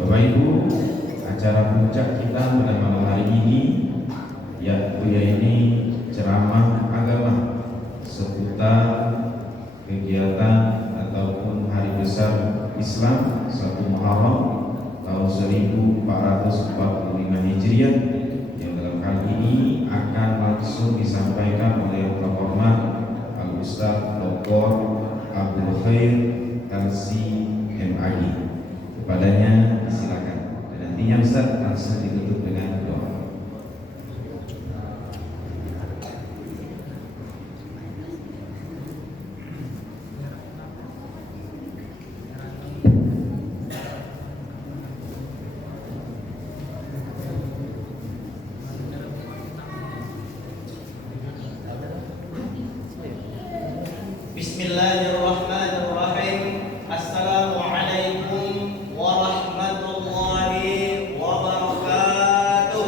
Bapak Ibu, acara puncak kita pada malam hari ini yaitu ceramah agama seputar kegiatan ataupun hari besar Islam 1 Muharram tahun 1445 Hijriah yang dalam hal ini akan langsung disampaikan oleh Terhormat Al-Ustaz Dr. Abdul Khair LC MAG. Kepadanya silakan. Dan nantinya Ustaz langsung ditutup dengan doa. Bismillahirrahmanirrahim. Assalamualaikum warahmatullahi wabarakatuh.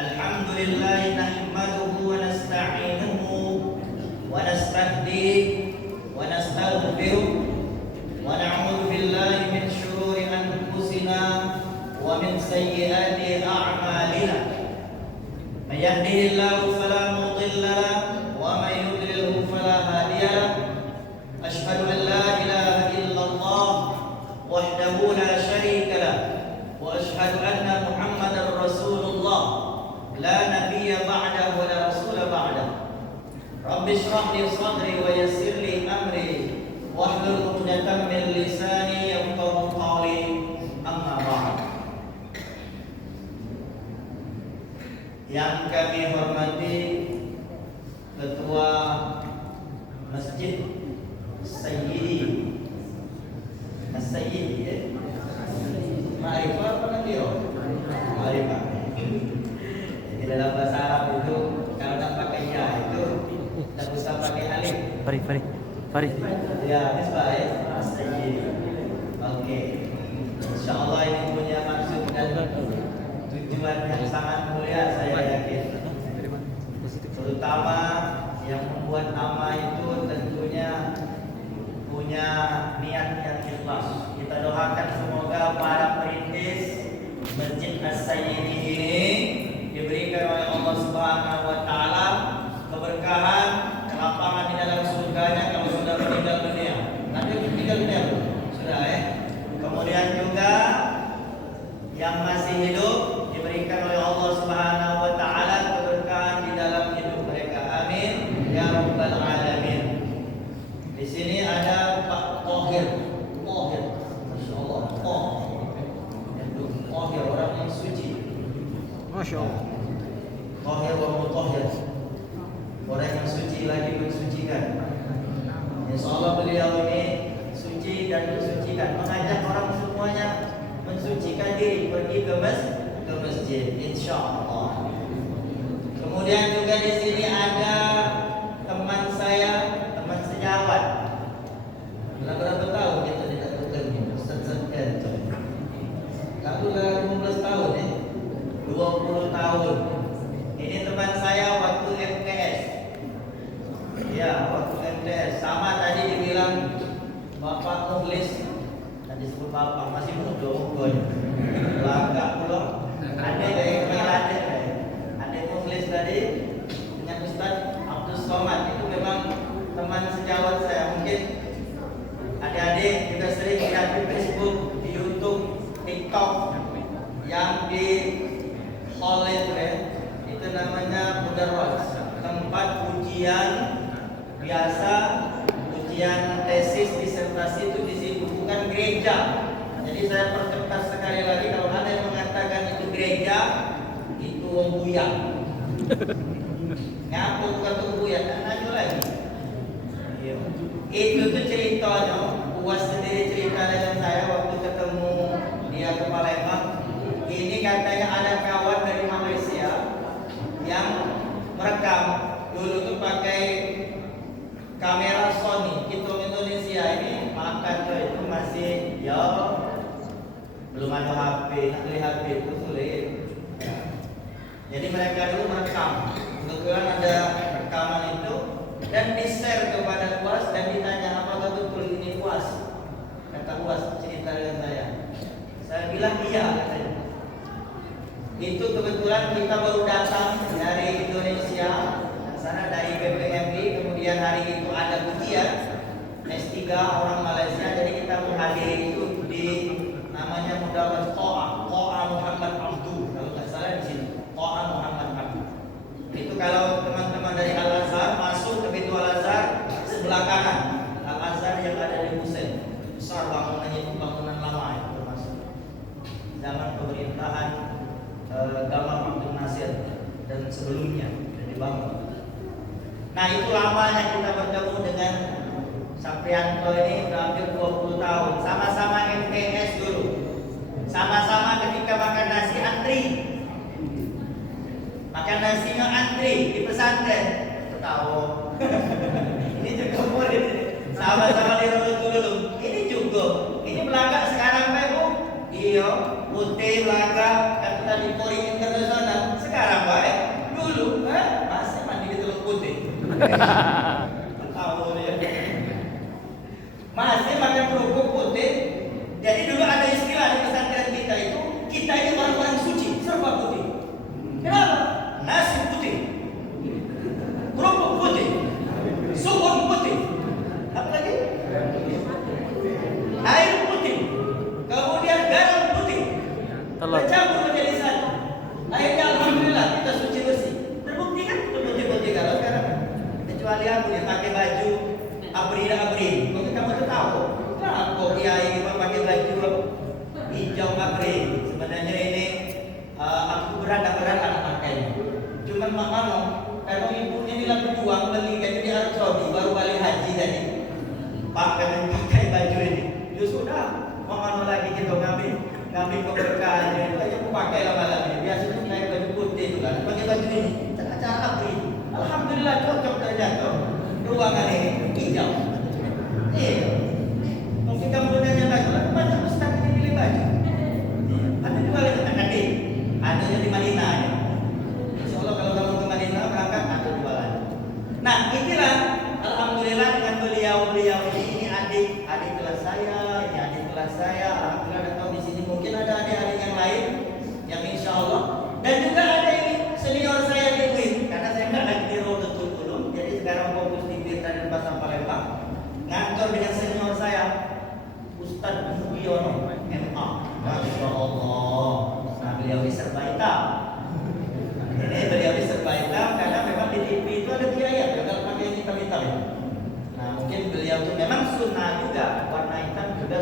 Alhamdulillah nahmaduhu wa nasta'inuhu wa nastahdihi wa nastaghfiruh wa na'udzu billahi min shururi anfusina wa min sayyiati a'malina. May yahdihillahu fala mudilla lahu wa may yudlilhu fala hadiya lahu. Asyhadu an la ilaha illallah wahdahu la syarika lahu wa asyhadu anna Muhammadar Rasulullah la nabiyya ba'dahu wa la rasula ba'dahu. Rabbi shrah li sadri wa yassir li amri wahlul 'uqdatam min lisani yafqahu qawli. Amma ba'd. Yang kami hormati Ketua Masjid Sayyidi As-Sayyidi Ma'rifah apa nanti Ma'rifah. Jadi dalam bahasa Arab itu kalau tak pakai ya itu tak usah pakai alif. Farid. Ya, baik. As-Sayyidi. Oke. Insyaallah ini punya maksud dan tujuan yang sangat mulia, saya yakin. Terutama yang membuat nama itu tentunya punya niat yang ikhlas. Kita doakan semoga para perintis Masjid As-Sayyidi ini diberikan oleh Allah Subhanahu wa taala keberkahan, kelapangan di dalam surganya kalau sudah meninggal dunia. Nanti meninggal dunia sudah Kemudian juga yang masih hidup diberikan oleh Allah Subhanahu wa taala keberkahan di dalam hidup mereka. Amin ya rabbal alamin. Di sini ada Pak Thohir. Masyaallah. Thohir orang yang suci. Masyaallah. Thohir wa mutahhir. Orang yang suci lagi mensucikan. Insyaallah beliau ini suci dan mensucikan, mengajak orang semuanya mensucikan diri, pergi ke masjid, insyaallah. Kemudian juga di sini ada teman saya, teman sejawat. Berapa tahun kita tidak ketemu? Sekian. Kamu dah 15 tahun 20 tahun. Ini teman saya waktu MTS. Ya, waktu MTS. Sama tadi dibilang Bapak Mukhlis. Tadi sebut Bapak, masih muda umurnya. Bangga pula. Ada yang melatih. Ada Mukhlis tadi dengan Ustaz Abdul Somad. Itu memang teman sejawat saya. Mungkin adik-adik juga sering lihat di Facebook, di YouTube, TikTok yang di Holland itu namanya Mudarras, tempat ujian biasa, ujian tesis disertasi itu di situ, bukan gereja. Jadi saya pertegas sekali lagi, kalau ada yang mengatakan itu gereja, itu wong buyang. Ngaku bukan wong buyang, nanya lagi. Itu tuh ceritanya, Uwas sendiri cerita dengan saya waktu ketemu dia ke Palembang. Ini katanya ada kawan dari Malaysia yang merekam dulu tuh pakai kamera Sony. Kita Indonesia ini makan itu masih ya belum ada HP, nak beli HP itu sulit. Jadi mereka dulu merekam untuk kebetulan ada rekaman itu dan di-share kepada UAS dan ditanya apakah betul ini UAS. Kata UAS cerita dengan saya. Saya bilang iya katanya. Itu kebetulan kita baru datang dari Indonesia, sana dari BPMI, kemudian hari itu ada ujian S3 orang Malaysia, jadi kita menghadiri itu di namanya Mudawas Toa Muhammad Abdu, kalau nggak salah di sini Toa Muhammad Abdu. Itu kalau teman-teman dari Al Azhar masuk ke pintu Al Azhar sebelah kanan, Al Azhar yang ada di Husain, besar bangunannya itu bangunan lama itu termasuk zaman pemerintahan Gamal Abdul Nasir dan sebelumnya sudah dibangun. Nah itu lamanya kita bertemu dengan Saprianto ini sudah hampir 20 tahun. Sama-sama MTS dulu. Sama-sama ketika makan nasi antri. Makan nasinya antri di pesantren. Tahu. Ini juga murid. Sama-sama di Rorotu dulu. Ini juga. Ini Belanda sekarang Pak Bu. Iya, putih Belanda kan tadi Polri internasional. Sekarang Pak dulu masih mandi di Teluk Putih. Tahu dia. Masih makan kerupuk putih. Jadi dulu ada istilah di pesantren kita ini orang-orang suci, serba putih. Kenapa? Nasi putih, kerupuk putih, suhun putih, apa lagi? Air putih, kemudian garam putih, bercampur menjadi satu. Akhirnya alhamdulillah kita suci bersih. Terbukti kan putih-putih kalau sekarang. Kecuali aku yang pakai baju abri. Mungkin kamu tuh tahu. Nah, kok kiai pakai baju hijau abri. Sebenarnya ini aku berat anak pakainya. Cuman makanya kalau ibunya ini lagi berjuang beli jadi di Arab Saudi baru balik haji tadi. Pakai baju ini. Ya sudah, makanya lagi kita ngambil keberkahan itu aja aku pakai lama-lama ini. Biasanya pakai baju putih itu kan, pakai baju ini. Cara abri. Alhamdulillah cocok ternyata. Ruangan ini hijau. Iya. Mungkin kamu nanya lagi, kenapa Ustaz ini pilih baju? Ada juga yang tadi, ada yang di Madinah. Ya. Insya Allah kalau kamu ke Madinah berangkat ada dua lagi. Nah inilah alhamdulillah dengan beliau ini adik kelas saya, ini adik kelas saya. Alhamdulillah ada tahu di sini mungkin ada adik-adik yang lain yang insya Allah dan juga ada yang senior saya di UIN karena saya nggak lagi di Rodatul Ulum, jadi sekarang fokus di Tirta dan Pasar Palembang ngantor dengan senior saya Ustadz Mubiono MA. Masya Allah. Nah beliau di serba hitam. Ini beliau di serba hitam karena memang di TV itu ada kiai kalau pakai hitam-hitam. Nah mungkin beliau itu memang sunnah juga, warna hitam juga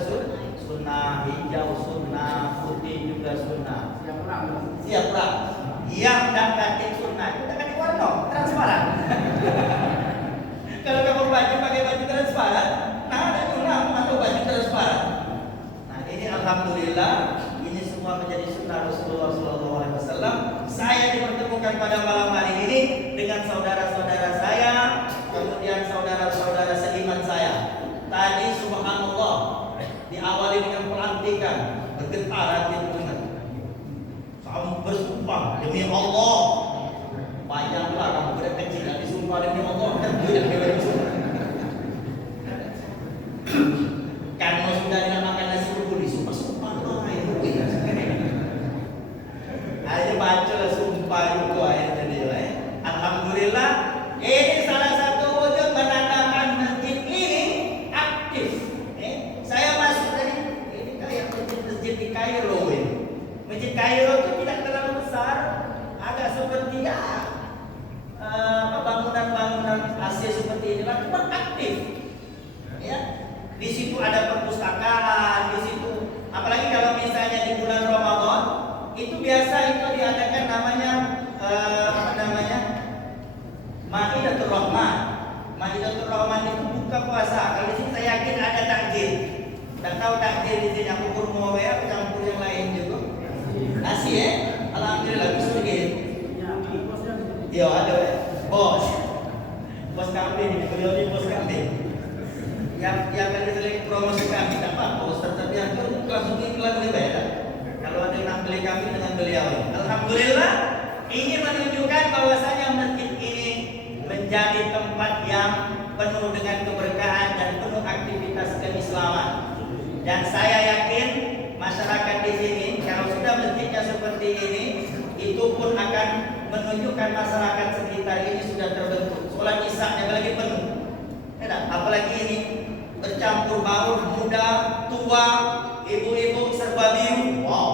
sunnah, hijau sunnah, putih juga sunnah. Siap perang. Yang dapatin sunnah itu dapat warna transparan. Kalau kamu pakai baju transparan, nah ada sunnah atau baju transparan. Nah ini alhamdulillah ini semua menjadi sunnah Rasulullah SAW. Saya dipertemukan pada malam hari ini dengan saudara-saudara saya, kemudian saudara-saudara seiman saya. Tadi subhanallah diawali dengan pelantikan, bergetar hati dengar. Kamu bersumpah demi Allah. Bayanglah kamu udah kecil tapi sumpah demi Allah kan karena sudah dinamakan nasi bubur disumpah-sumpah itu. Ayo bacalah sumpah itu ayat tadi. Alhamdulillah ini salah satu wujud menandakan masjid ini aktif. Saya masuk tadi ini kayak masjid di Kairo ini. Masjid Kairo itu tidak terlalu besar, agak seperti bangunan-bangunan Asia seperti inilah, cuma aktif. Ya, di situ ada perpustakaan, di situ. Apalagi kalau misalnya di bulan Ramadan, itu biasa itu diadakan namanya Maidatul Rahman. Maidatul Rahman itu buka puasa. Kalau di sini saya yakin ada takjil. Tidak tahu takjil di sini aku kurma ya, campur yang lain juga. Nasi ya, alhamdulillah bisa begini. Iya ada ya, bos kambing, beliau ini bos kambing. Yang kali sering promosi kami, tak apa, bos tapi aku langsung iklan juga ya. Kalau ada yang beli kambing dengan beliau, alhamdulillah ini menunjukkan bahwasanya masjid ini menjadi tempat yang penuh dengan keberkahan dan penuh aktivitas keislaman. Dan saya yakin masyarakat di sini kalau sudah masjidnya seperti ini, itu pun akan menunjukkan masyarakat sekitar ini sudah terbentuk. Sholat isya lagi penuh. Apalagi ini bercampur baur muda, tua, ibu-ibu serba biru. Wow.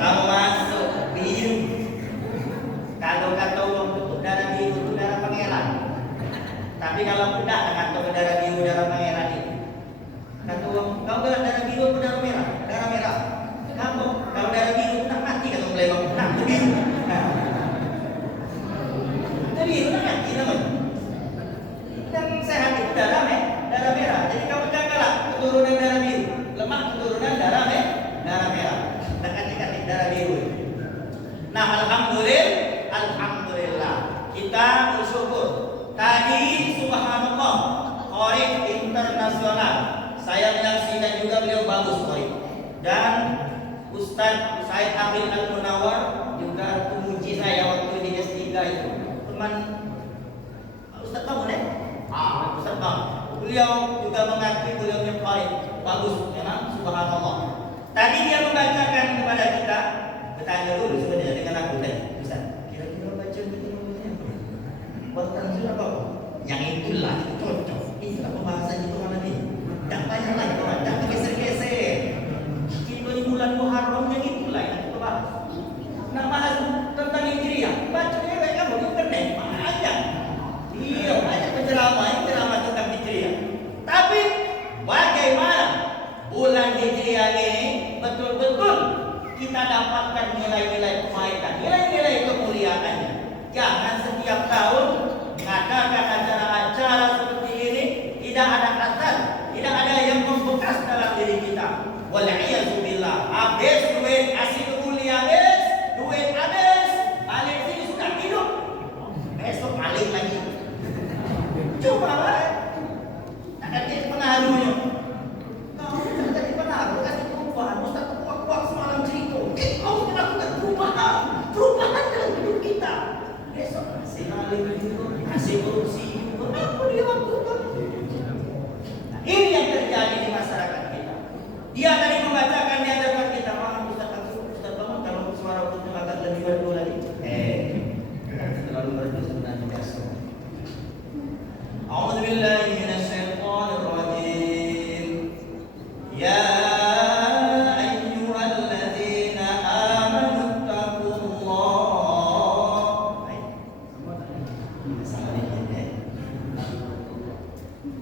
Kalau masuk biru, kalau kata orang tutup darah biru itu darah pangeran. Tapi kalau tidak akan tahu darah biru darah pangeran itu. Kata orang, kau bilang darah biru atau darah merah? Darah merah. Kamu kalau darah biru tak mati kalau mulai bangun tak biru. Jadi itu tak mati namanya. Dan sehat itu darah merah. Jadi kamu jagalah keturunan darah biru, lemak keturunan darah merah. Dekat-dekat darah biru. Nah, alhamdulillah kita bersyukur. Tadi subhanallah, Qorib internasional. Saya menyaksikan juga beliau bagus Qorib. Dan Ustaz Said Akhil Al-Munawar juga memuji saya waktu di S3 itu. Teman Ustaz kamu deh? Ustaz Bang. Beliau juga mengakui beliaunya Qorib. Bagus, memang subhanallah. Tadi dia membacakan kepada kita. Bertanya dulu sebenarnya dengan aku tadi. Ustaz, kira-kira baca begini apa? Bahkan sudah apa? Yang itulah itu cocok. Itulah pembahasan itu malam ini. Tak banyak lagi orang, tak geser-geser. Kita di bulan Muharram yang itulah yang kita bahas. Nak bahas tentang Hijriah, baca kayak kamu di internet banyak. Iya, banyak penceramah tentang Hijriah. Tapi bagaimana bulan Hijriah ini betul-betul kita dapatkan nilai-nilai kebaikan, nilai-nilai kemuliaannya. Jangan setiap tahun mengadakan acara-acara seperti ini tidak ada asal, tidak ada yang membekas dalam diri kita. Wal'iyadzubillah. Habis duit asli kemuliaan, duit habis, balik sini sudah hidup. Besok balik lagi. Coba lah. Tak ada pengaruhnya. Kau tak jadi pengaruh, kasih perubahan. Ustaz kuat-kuat semalam cerita. Kau melakukan perubahan dalam hidup kita. Besok kasih alim juga, kasih korupsi juga. Apa dia lakukan? Nah, ini yang terjadi di masyarakat kita. Dia tadi membacakan di hadapan kita. Ustaz bangun kalau suara putih agak lebih merdu lagi. Terlalu merdu sebenarnya biasa. A'udzubillahi minasyaitonir rajim. Ya ayyuhalladzina amanu taqullah.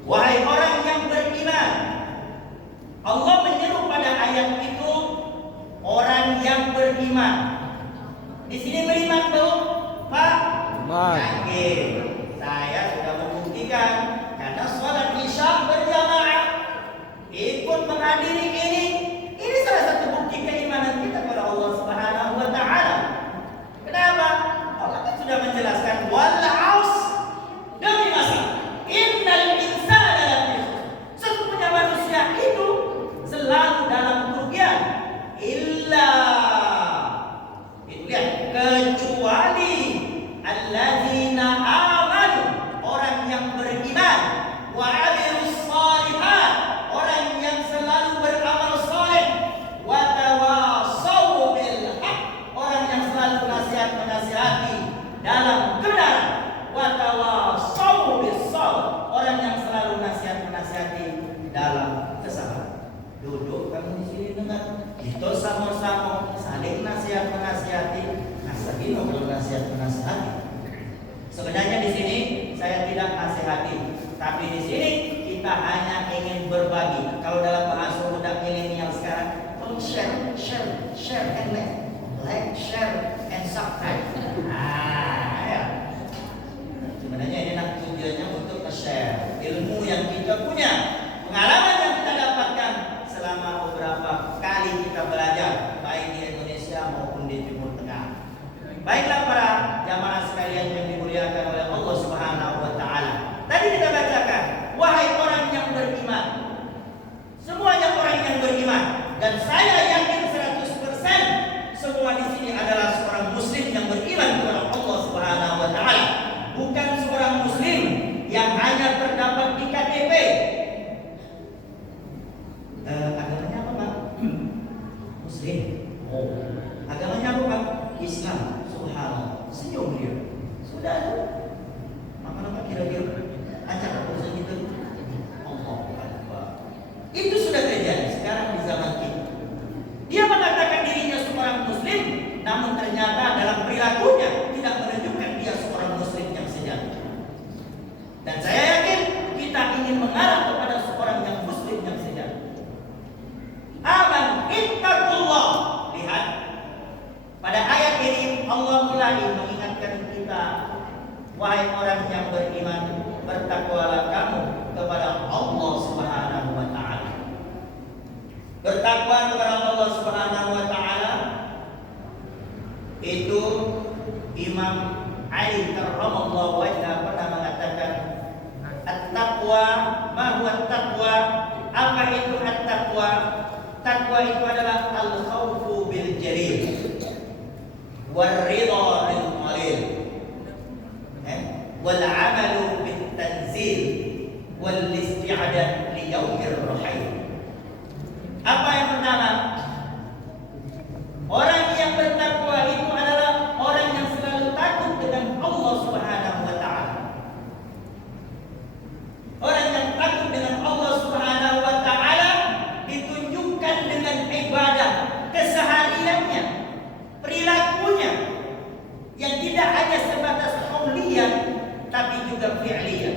Wahai orang yang beriman. Allah menyeru pada ayat itu orang yang beriman. Di sini beriman tuh, Pak? Yakin. Saya sudah membuktikan karena sholat isya berjamaah ikut menghadiri ini salah satu bukti keimanan kita kepada Allah Subhanahu wa taala. Kenapa? Allah kan sudah menjelaskan wal 'aus demi masa innal insana lafi sesungguhnya manusia itu selalu dalam kerugian illa itu lihat kecuali alladzina amanu orang yang beriman wa 'amilus shalihat orang yang selalu beramal saleh wa tawassaw bil haqq orang yang selalu menasihati dalam kebenaran wa tawassaw bis sabr orang yang selalu menasihati dalam kesabaran. Duduk kamu di sini dengar kita sama-sama saling menasihati sebenarnya di sini saya tidak nasihati, tapi di sini kita hanya ingin berbagi. Kalau dalam bahasa muda milenial sekarang, share and like, share and subscribe. Ya. Sebenarnya ini tujuannya untuk share ilmu yang kita punya, pengalaman yang kita dapatkan selama beberapa kali kita belajar baik di Indonesia maupun di Timur Tengah. Baiklah para jamaah sekalian yang dimuliakan oleh Allah Subhanahu wa taala. Tadi kita bacakan, wahai orang yang beriman. Semuanya orang yang beriman dan saya yakin 100% semua di sini adalah seorang muslim yang beriman kepada Allah Subhanahu wa taala. senyum dia. Sudah. Apa kira-kira acara urusan itu? Allah Akbar. Itu sudah terjadi sekarang di zaman kita. Dia mengatakan dirinya seorang muslim, namun ternyata dalam perilakunya tidak menunjukkan dia seorang muslim yang sejati. Dan saya yakin kita ingin mengarah kepada seorang yang muslim yang sejati. Aman ittaqullah. Lihat, pada ayat ini Allah mulai mengingatkan kita, wahai orang yang beriman, bertakwalah kamu kepada Allah Subhanahu wa taala. Bertakwa kepada Allah Subhanahu wa taala itu Imam Ali karramallahu wajhah pernah mengatakan, at-taqwa, ma huwa at-taqwa? Apa itu at-taqwa? Taqwa itu adalah al-khawfu bil jalil wal ridha bil qalil, wal amalu bit tanzil wal isti'dad li yaumir rahim. Apa yang pertama? Orang yang bertakwa itu adalah orang yang selalu takut dengan Allah Subhanahu wa taala. Orang yang takut dengan Allah Subhanahu wa taala ditunjukkan dengan ibadah kesehariannya, perilakunya yang tidak hanya sebatas qauliyah tapi juga fi'liyah.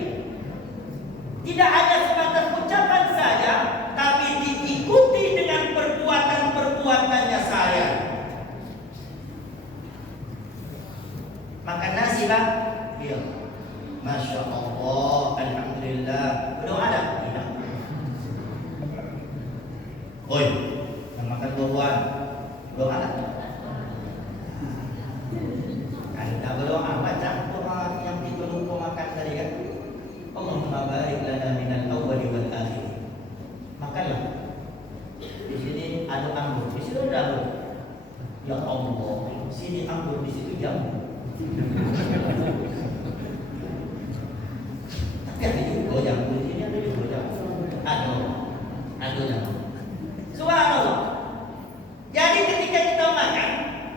Tidak hanya sebatas ucapan saja, tapi diikuti dengan perbuatan-perbuatannya saya. Makan nasi bang? Iya. Masya Allah, alhamdulillah. Belum ada? Iya. Oi, yang makan buah-buahan belum ada? Anda belum apa campur yang ditumpuk makan tadi kan? Allahumma barik lana minal awwali wal akhir. Makanlah. Di sini ada anggur, di situ ada anggur. Ya Allah, sini anggur, di situ jambu. Tapi ada juga jambu, di sini ada juga jambu. Ada jambu. Subhanallah. Jadi ketika kita makan,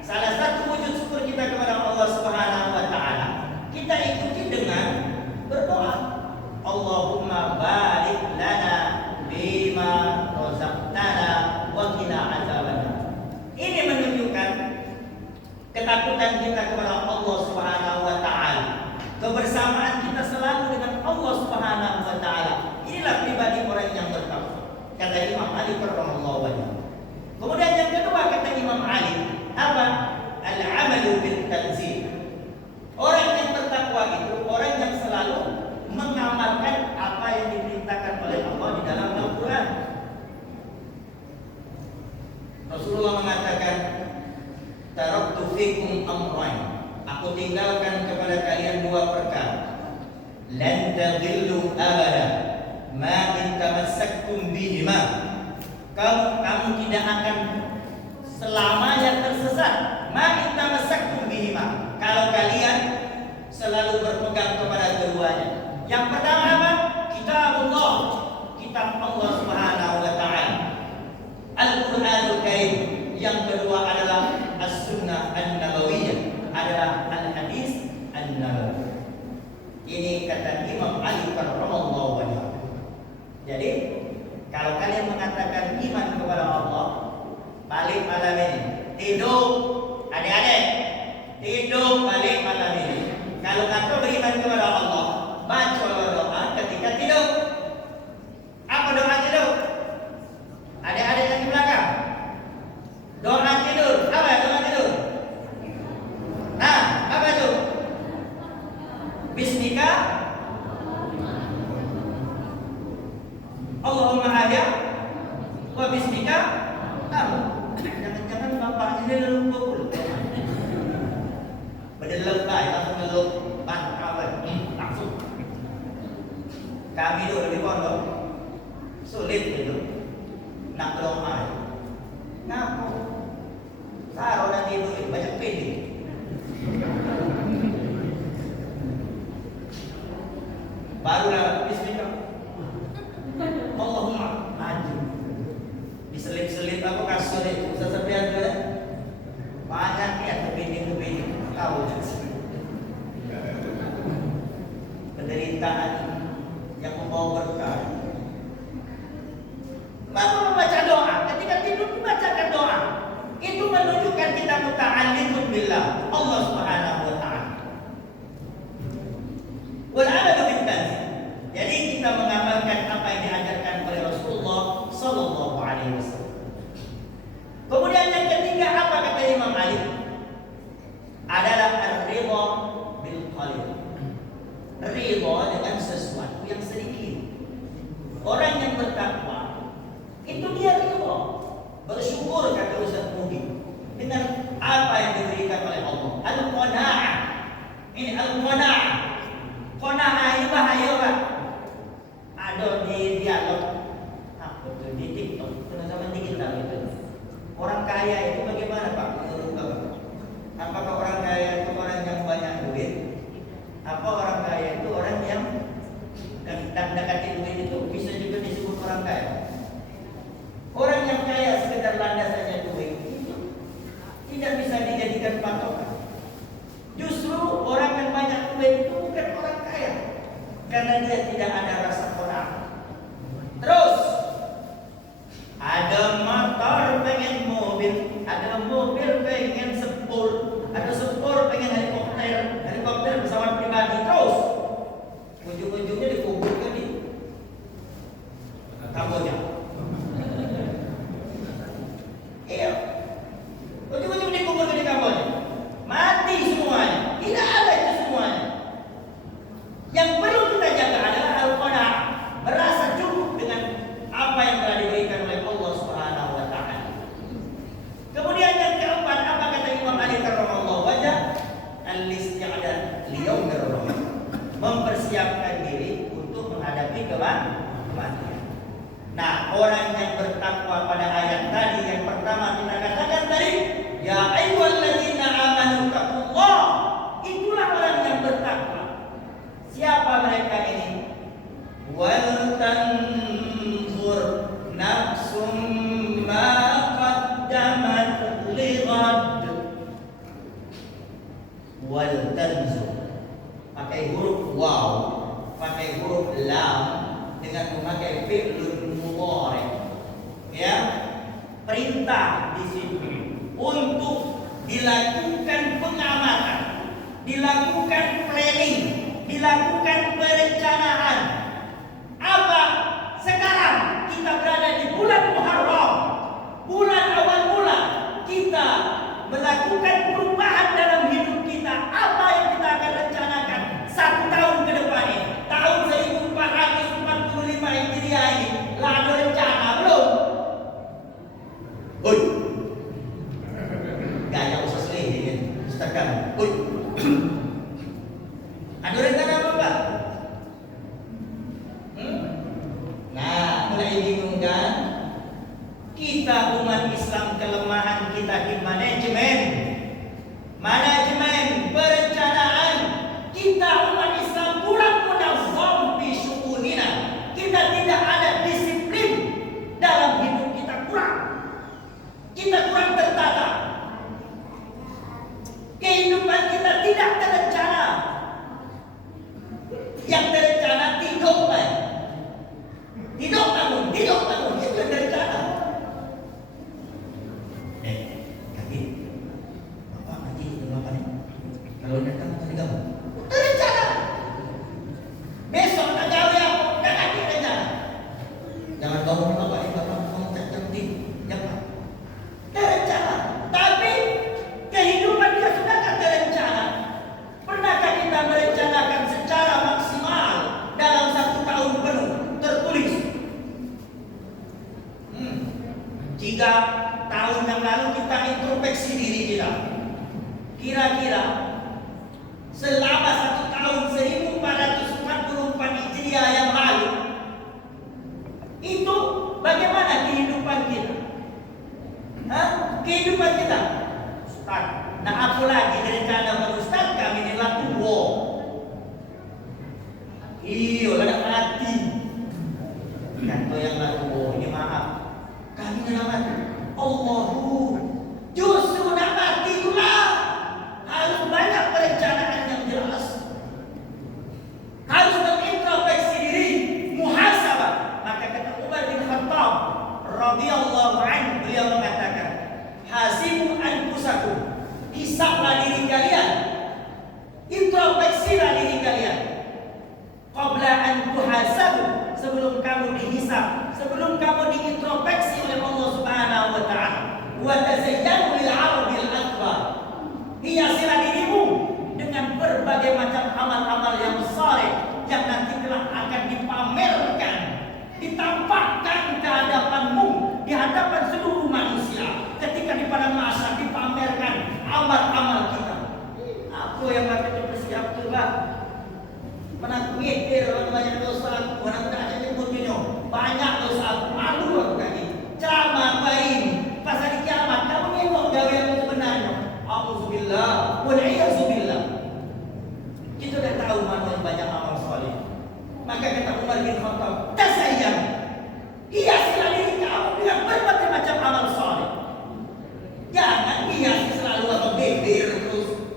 salah satu wujud syukur kita kepada Allah Subhanahu wa taala, kita ikuti dengan berdoa. Allahumma barik lana bima razaqtana wa qina adzabannar. Ini menunjukkan ketakutan kita kepada Allah Subhanahu wa taala. Kebersamaan kita selalu dengan Allah Subhanahu wa taala. Inilah pribadi orang yang bertakwa. Kata Imam Ali karramallahu wajhah. Kemudian yang kedua kata Imam Ali, apa? Al-amalu bil tanzil. Orang yang bertakwa itu orang yang selalu mengamalkan apa yang diperintahkan oleh Allah di dalam Al-Quran. Rasulullah mengatakan, taraktu fikum amrayn. Aku tinggalkan kepada kalian dua perkara. Lan tadillu abada ma in tamassaktum bihima. Kamu tidak akan selamanya tersesat. Ma in tamassaktum bihima. Kalau kalian selalu berpegang kepada keduanya. Yang pertama apa? Kitabullah, kitab Allah Subhanahu wa taala. Al-Qur'anul Karim. Yang kedua adalah As-Sunnah An-Nabawiyah, adalah Al-Hadis An-Nabawi. Ini kata Imam Ali karramallahu wajhah. Jadi, kalau kalian mengatakan iman kepada Allah, balik malam ini. Tidur, adik-adik. Tidur balik malam ini. Kalau kau beriman kepada Allah, baca doa ketika tidur. Apa doa tidur? Adik-adik yang di belakang. Doa tidur. Apa doa tidur? Nah, apa itu? Bismika Allahumma ahya wa bismika amu. Jangan-jangan bapaknya dia lupa pula. Pada lebay langsung meluk bantalan langsung. Kami dulu di pondok sulit itu nak doa. Ngapu? Taruh nanti itu banyak pilih. Barulah bismillah. Allahumma maju. Diselip-selip apa kasur itu sesepian tu. Banyak ya tebing-tebing tahu. penderitaan yang membawa berkah. Maka membaca doa, ketika tidur dibacakan doa, itu menunjukkan kita muta'alliqun billah, Allah Subhanahu wa taala. Wal amadu bil tanzil. Jadi kita mengamalkan apa yang diajarkan oleh Rasulullah sallallahu alaihi wasallam. Kemudian yang ketiga, apa kata Imam Malik? Adalah ar-ridha bil qalil. Ridha dengan sesuatu yang sedikit. Orang yang bertakwa itu dia ridha, bersyukur kata Ustaz Mudi dengan apa yang diberikan oleh Allah. Al-qanaah. Ini al-qanaah. Qanaah ini bahaya, Pak. Ada di dialog apa tuh di TikTok, teman-teman dikit tahu itu. Orang kaya itu bagaimana, Pak? Menurut Bapak? Apakah orang kaya itu orang yang banyak duit? Apa orang kaya itu orang yang dekati duit itu bisa juga disebut orang kaya? Orang yang kaya sekedar landasannya duit itu tidak bisa dijadikan patokan. Justru orang yang banyak duit itu bukan orang kaya, karena dia tidak ada rasa qanaah. Terus ada motor pengen mobil, ada mobil pengen sepur, ada sepur pengen helikopter, helikopter pesawat pribadi. Terus ujung-ujungnya dikumpulkan di Kamboja. Iya, ujung-ujungnya dikumpulkan di Kamboja. Mati semuanya. Tidak ada itu semuanya. Yang perlu kita jaga adalah al-qanaah, merasa cukup dengan apa yang telah diberikan oleh Allah Subhanahu wa taala. Kemudian yang keempat, apa kata Imam Ali karramallahu wajah? Al-isti'dad li yaumir rahim. Mempersiapkan diri untuk menghadapi kematian. Nah, orang yang bertakwa pada ayat tadi yang pertama kita katakan tadi, ya ayyuhalladzina amanu taqullah. Itulah orang yang bertakwa. Siapa mereka ini? Wal tanzur nafsum ma qaddamat lighad. Wal tanzur pakai huruf waw, pakai huruf lam dengan memakai fi'lun mudhari. Ya, perintah di sini untuk dilakukan pengamatan, dilakukan planning, dilakukan perencanaan. Apa? Sekarang kita berada di bulan Muharram, bulan awal mula kita melakukan perubahan dalam hidup kita. Apa yang kita akan rencanakan 1 tahun ke depan ini, tahun 1445 Hijriah ini? Lah ada rencana belum? Oi, gaya usah selih kan? Ustaz kan? Oi, ada rencana apa, Pak? Nah, mulai bingung kan? Kita umat Islam kelemahan kita di manajemen, perencanaan. Kita umat Islam kurang munazzam fi syu'unina. Kita tidak ada disiplin dalam hidup kita, kita kurang tertata. Kehidupan kita tidak terencana. Yang terencana tidur, Pak. Tidur bangun, itu yang terencana. Kaki, Bapak nanti dengan apa nih? Kalau datang tadi kamu terencana. Besok tak gawe apa? Jangan terencana. Jangan bangun Bapak ini, Bapak mau cantik, jangan. Terencana. Tapi kehidupan dia sudahkah terencana? Pernahkah kita merencanakan secara maksimal dalam 1 tahun penuh tertulis? 3 tahun yang lalu kita introspeksi diri kita. Kira-kira selama 1 tahun 1444 Hijriah yang lalu itu bagaimana kehidupan kita? Kehidupan kita, Ustaz. Nah, apa lagi rencana Ustaz? Kami ini tua. Iya, ada mati. Kata yang tua ini maaf. Kami nak mati. Allahu, justru nak mati pula harus banyak perencanaan yang jelas. Mana mikir orang banyak dosa, orang tak ada jemput minum. Banyak dosa, malu aku tadi. Ceramah baik. Pas hari kiamat, kamu nengok gawe yang sebenarnya. Auzubillah, wal'iyadzubillah. Kita dah tahu mana yang banyak amal soleh. Maka kata Umar bin Khattab, tasayyam. Hiasilah diri kamu dengan berbagai macam amal soleh. Jangan hiasi selalu apa beber terus,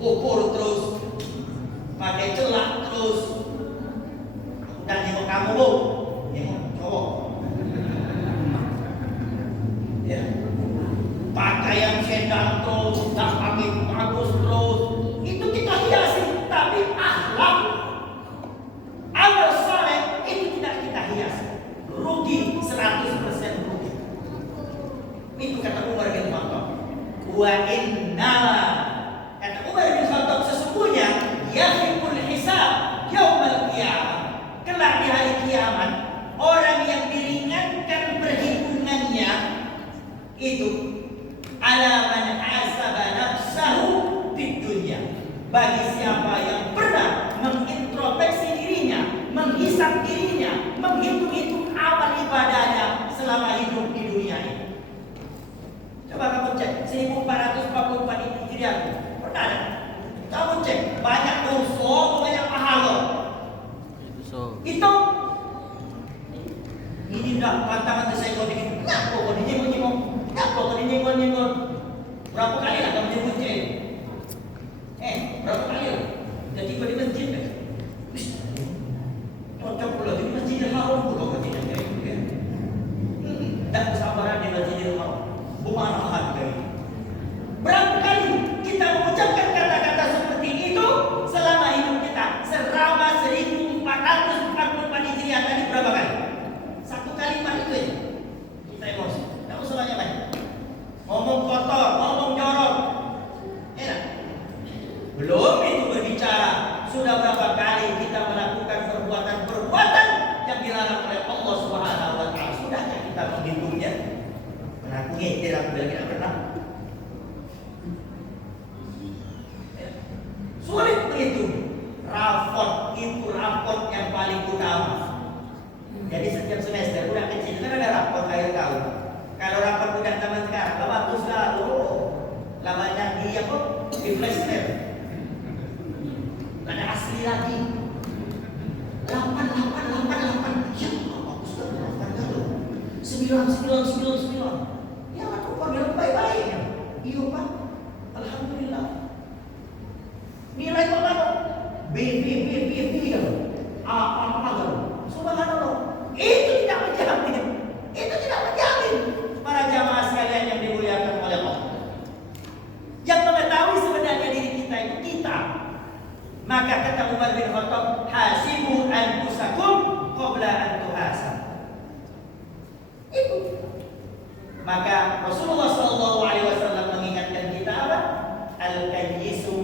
pupur terus, pakai celak terus. Udah nengok kamu bu, nengok cowok. Ya, pakaian sendal terus, tak pakai bagus terus. Itu kita hiasi, tapi akhlak, amal soleh itu tidak kita hiasi. Rugi 100% rugi. Itu kata Umar bin Khattab. Wa innama, kata Umar bin Khattab, sesungguhnya yakhiful hisab yaumil qiyamah. Kelak di hari kiamat, orang yang diringankan perhitungannya itu ala man hasaba nafsahu fid dunya. Bagi siapa yang pernah mengintrospeksi dirinya, menghisap dirinya, menghitung-hitung amal ibadahnya selama hidup di dunia ini. Coba kamu cek 1444 Hijriah. Pernah ada? Kamu cek banyak dosa, banyak pahala. Itu ini dah pantangan saya kau dikit. Nak kau dinyengol-nyengol. Nak kau dinyengol-nyengol. Berapa kali lah kamu nyebut cek? Berapa kali lah? Jadi kau di masjid kan? Cocok pula di Masjidil Haram pula kau tidak kayak itu kan? Tak kesabaran di Masjidil Haram. Bumarahan kali. Berapa kali kita mengucapkan kata-kata seperti itu selama hidup kita? Selama 1444 Hijriah tadi berapa kali? Satu kalimat itu aja. Kita emosi. Tak usah banyak-banyak. Ngomong kotor, ngomong jorok. Enak. Belum itu berbicara. Sudah berapa kali kita melakukan perbuatan-perbuatan yang dilarang oleh Allah Subhanahu wa taala? Sudahkah kita menghitungnya? Mengaku tidak bila kita pernah. Sulit begitu. Raport itu raport yang paling utama. Jadi setiap semester budak kecil kan ada raport akhir tahun. Kalau raport budak zaman sekarang, bagus lah. Lawannya di apa? Di flash drive. Ada asli lagi. 8888. Ya, bagus lah 8999. Ya, aku panggil baik-baik. Iya, Pak. Alhamdulillah. Nilai apa? B kan? Apa kan? Subhanallah. Itu tidak menjamin. Itu tidak menjamin. Para jamaah sekalian yang dimuliakan oleh Allah. Yang mengetahui sebenarnya diri kita itu kita. Maka kata Umar bin Khattab, hasibu anfusakum qabla an tuhasab. Itu. Maka Rasulullah SAW mengingatkan kita apa? Al-kayyisu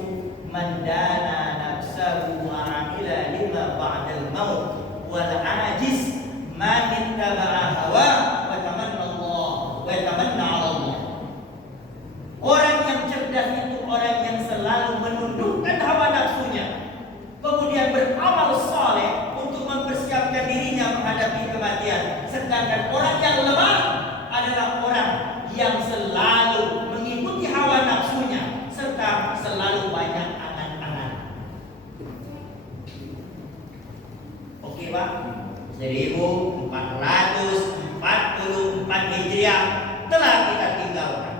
man dana nafsahu wa amila lima ba'dal maut wal ajiz man ittaba'a hawa wa tamanna Allah wa tamanna 'ala Allah. Orang yang cerdas itu orang yang selalu menundukkan hawa nafsunya, kemudian beramal saleh untuk mempersiapkan dirinya menghadapi kematian. Sedangkan orang yang lemah adalah orang yang selalu mengikuti hawa nafsunya serta selalu banyak angan-angan. Oke Pak, 1444 Hijriah telah kita tinggalkan.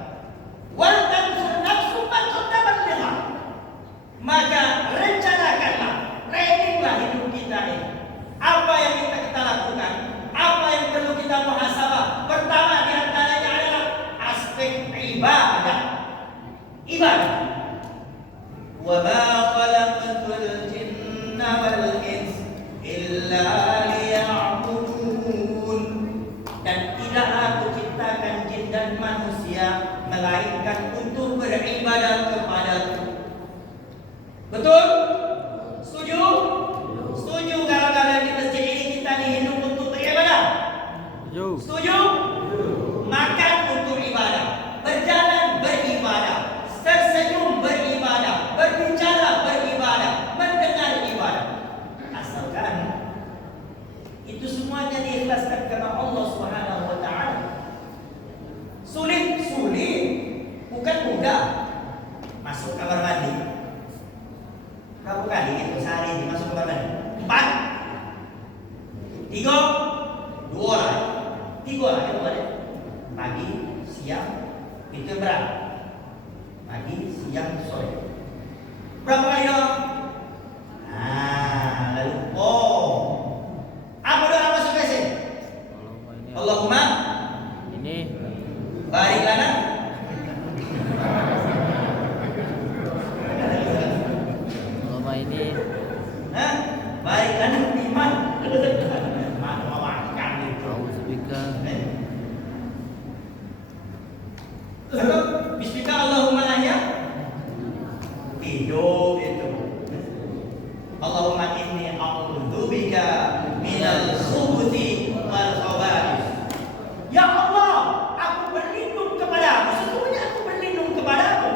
Wal tanzur nafsu ma qaddamat lighad. Maka rencanakanlah, planninglah hidup kita ini. Apa yang kita lakukan? Apa yang perlu kita muhasabah? Pertama di antaranya adalah aspek ibadah. Ibadah. Wa ma khalaqatul jinna wal ins illa liya'budun. Dan tidak aku ciptakan jin dan manusia hidup itu. Allahumma inni a'udzubika minal khubuthi wal khaba'ith. Ya Allah, aku berlindung kepadamu. Sesungguhnya aku berlindung kepadamu.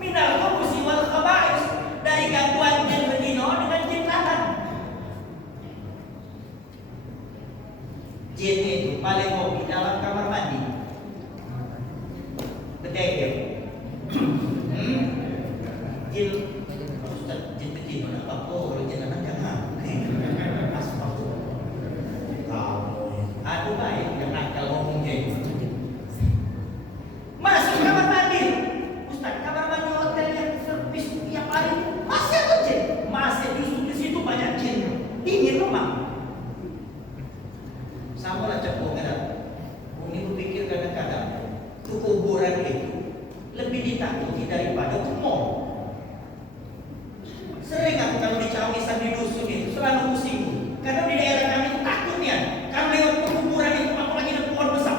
Minal khubuthi wal khaba'ith, dari gangguan jin betina dengan jin lalat. Jin itu paling hobi dalam kamar mandi. Betul. Jin Ustaz, jin betina apa? Oh, kalau jin lalat jangan. Aduh baik, yang nakal ngomong kayak gitu. Masuk kamar mandi, Ustaz, kamar mandi hotel yang servis tiap hari masih ada jin, masih justru di situ banyak jin, dingin memang. Sama lah cepu kadang. Umi berpikir kadang-kadang ke kuburan itu lebih ditakuti daripada ke mall. Sering aku kalau di Cawisan di dusun itu selalu pusing, karena di daerah kami itu takutnya kalau lewat kuburan itu apalagi ada pohon besar,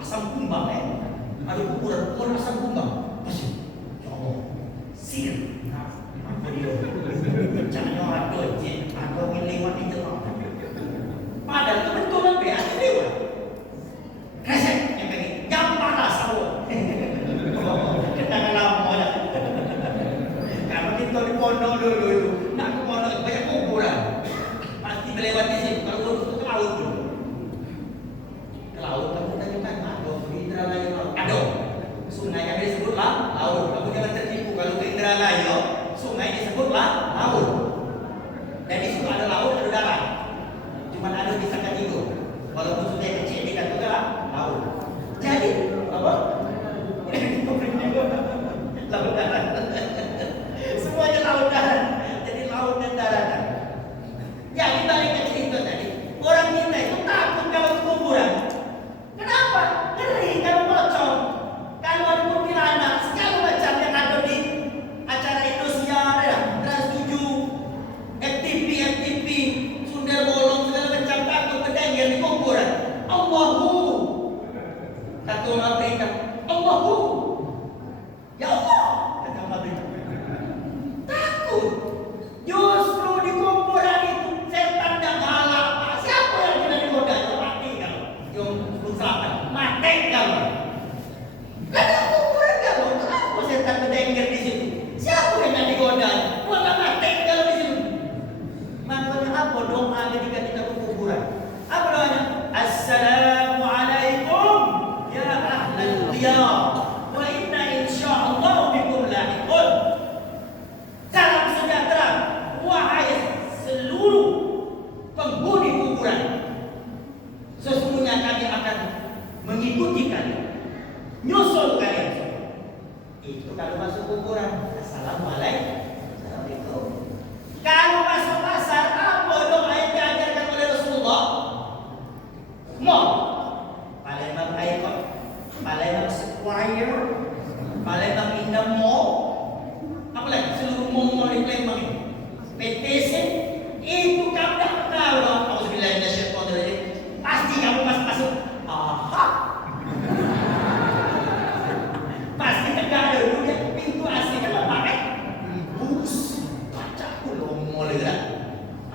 asam kumbang ada kuburan pohon asam kumbang, pasti ya Allah sir, apa dia? Jangan ada jin, ada yang lewat di tengah. Padahal kebetulan ada lewat. Resep yang kayak jam panas sawo. Kita lama ya. Kalau kita di pondok dulu itu, nak ke pondok banyak kuburan. Pasti melewati situ. Kalau lurus ke laut dulu. Ke laut kamu tanya-tanya, ada di Indralaya laut. Ada. Sungai yang disebutlah laut. Kamu jangan tertipu kalau ke Indralaya, sungai disebutlah laut. Dan di situ ada laut, ada darat. Cuma ada di sana tidur. Walaupun sungai kecil tidak juga lah laut. Jadi apa? Laut darat. Semuanya laut darat. Jadi laut dan daratan. Ya dibalik ke cerita tadi, orang kita itu takut kalau ke kuburan. Kenapa? Ngeri kalau bocor, kalau ada kuntilanak, segala macam yang ada di acara Indosiar, ya, Trans 7, FTV, Sundel Bolong, segala macam takut berdengar di kuburan. Allahu, kata orang Afrika, Allahu, ya Allah, kata orang Afrika. Takut. Justru di kuburan itu setan dan galak. Siapa yang kena digoda? Itu mati kalau. Yang selatan mati kalau. Ada kuburan kalau. Kenapa setan berdengar di situ? Siapa yang kena digoda? Maka mati kalau di situ. Makanya apa doa ketika kita ke kuburan? Apa doanya? Assalamualaikum ya ahlal diyar wa inna insyaallah bikum lahiqun. Salam sejahtera, wahai seluruh penghuni kuburan. Sesungguhnya kami akan mengikuti kalian, nyusul kalian. Itu kalau masuk kuburan. Assalamualaikum. Kalau masuk pasar, apa doa yang diajarkan oleh Rasulullah? Mall, Palembang Icon, Palembang Square, Palembang Indah Mall. Apalagi seluruh mall di Palembang ini, PTC, itu kamu dah tahu loh. Auzubillahi minasyaitonirrajim. Pasti kamu masuk. Aha. Pasti tegak dulu dia pintu asli kan pakai bus. Baca dulu mall itu kan.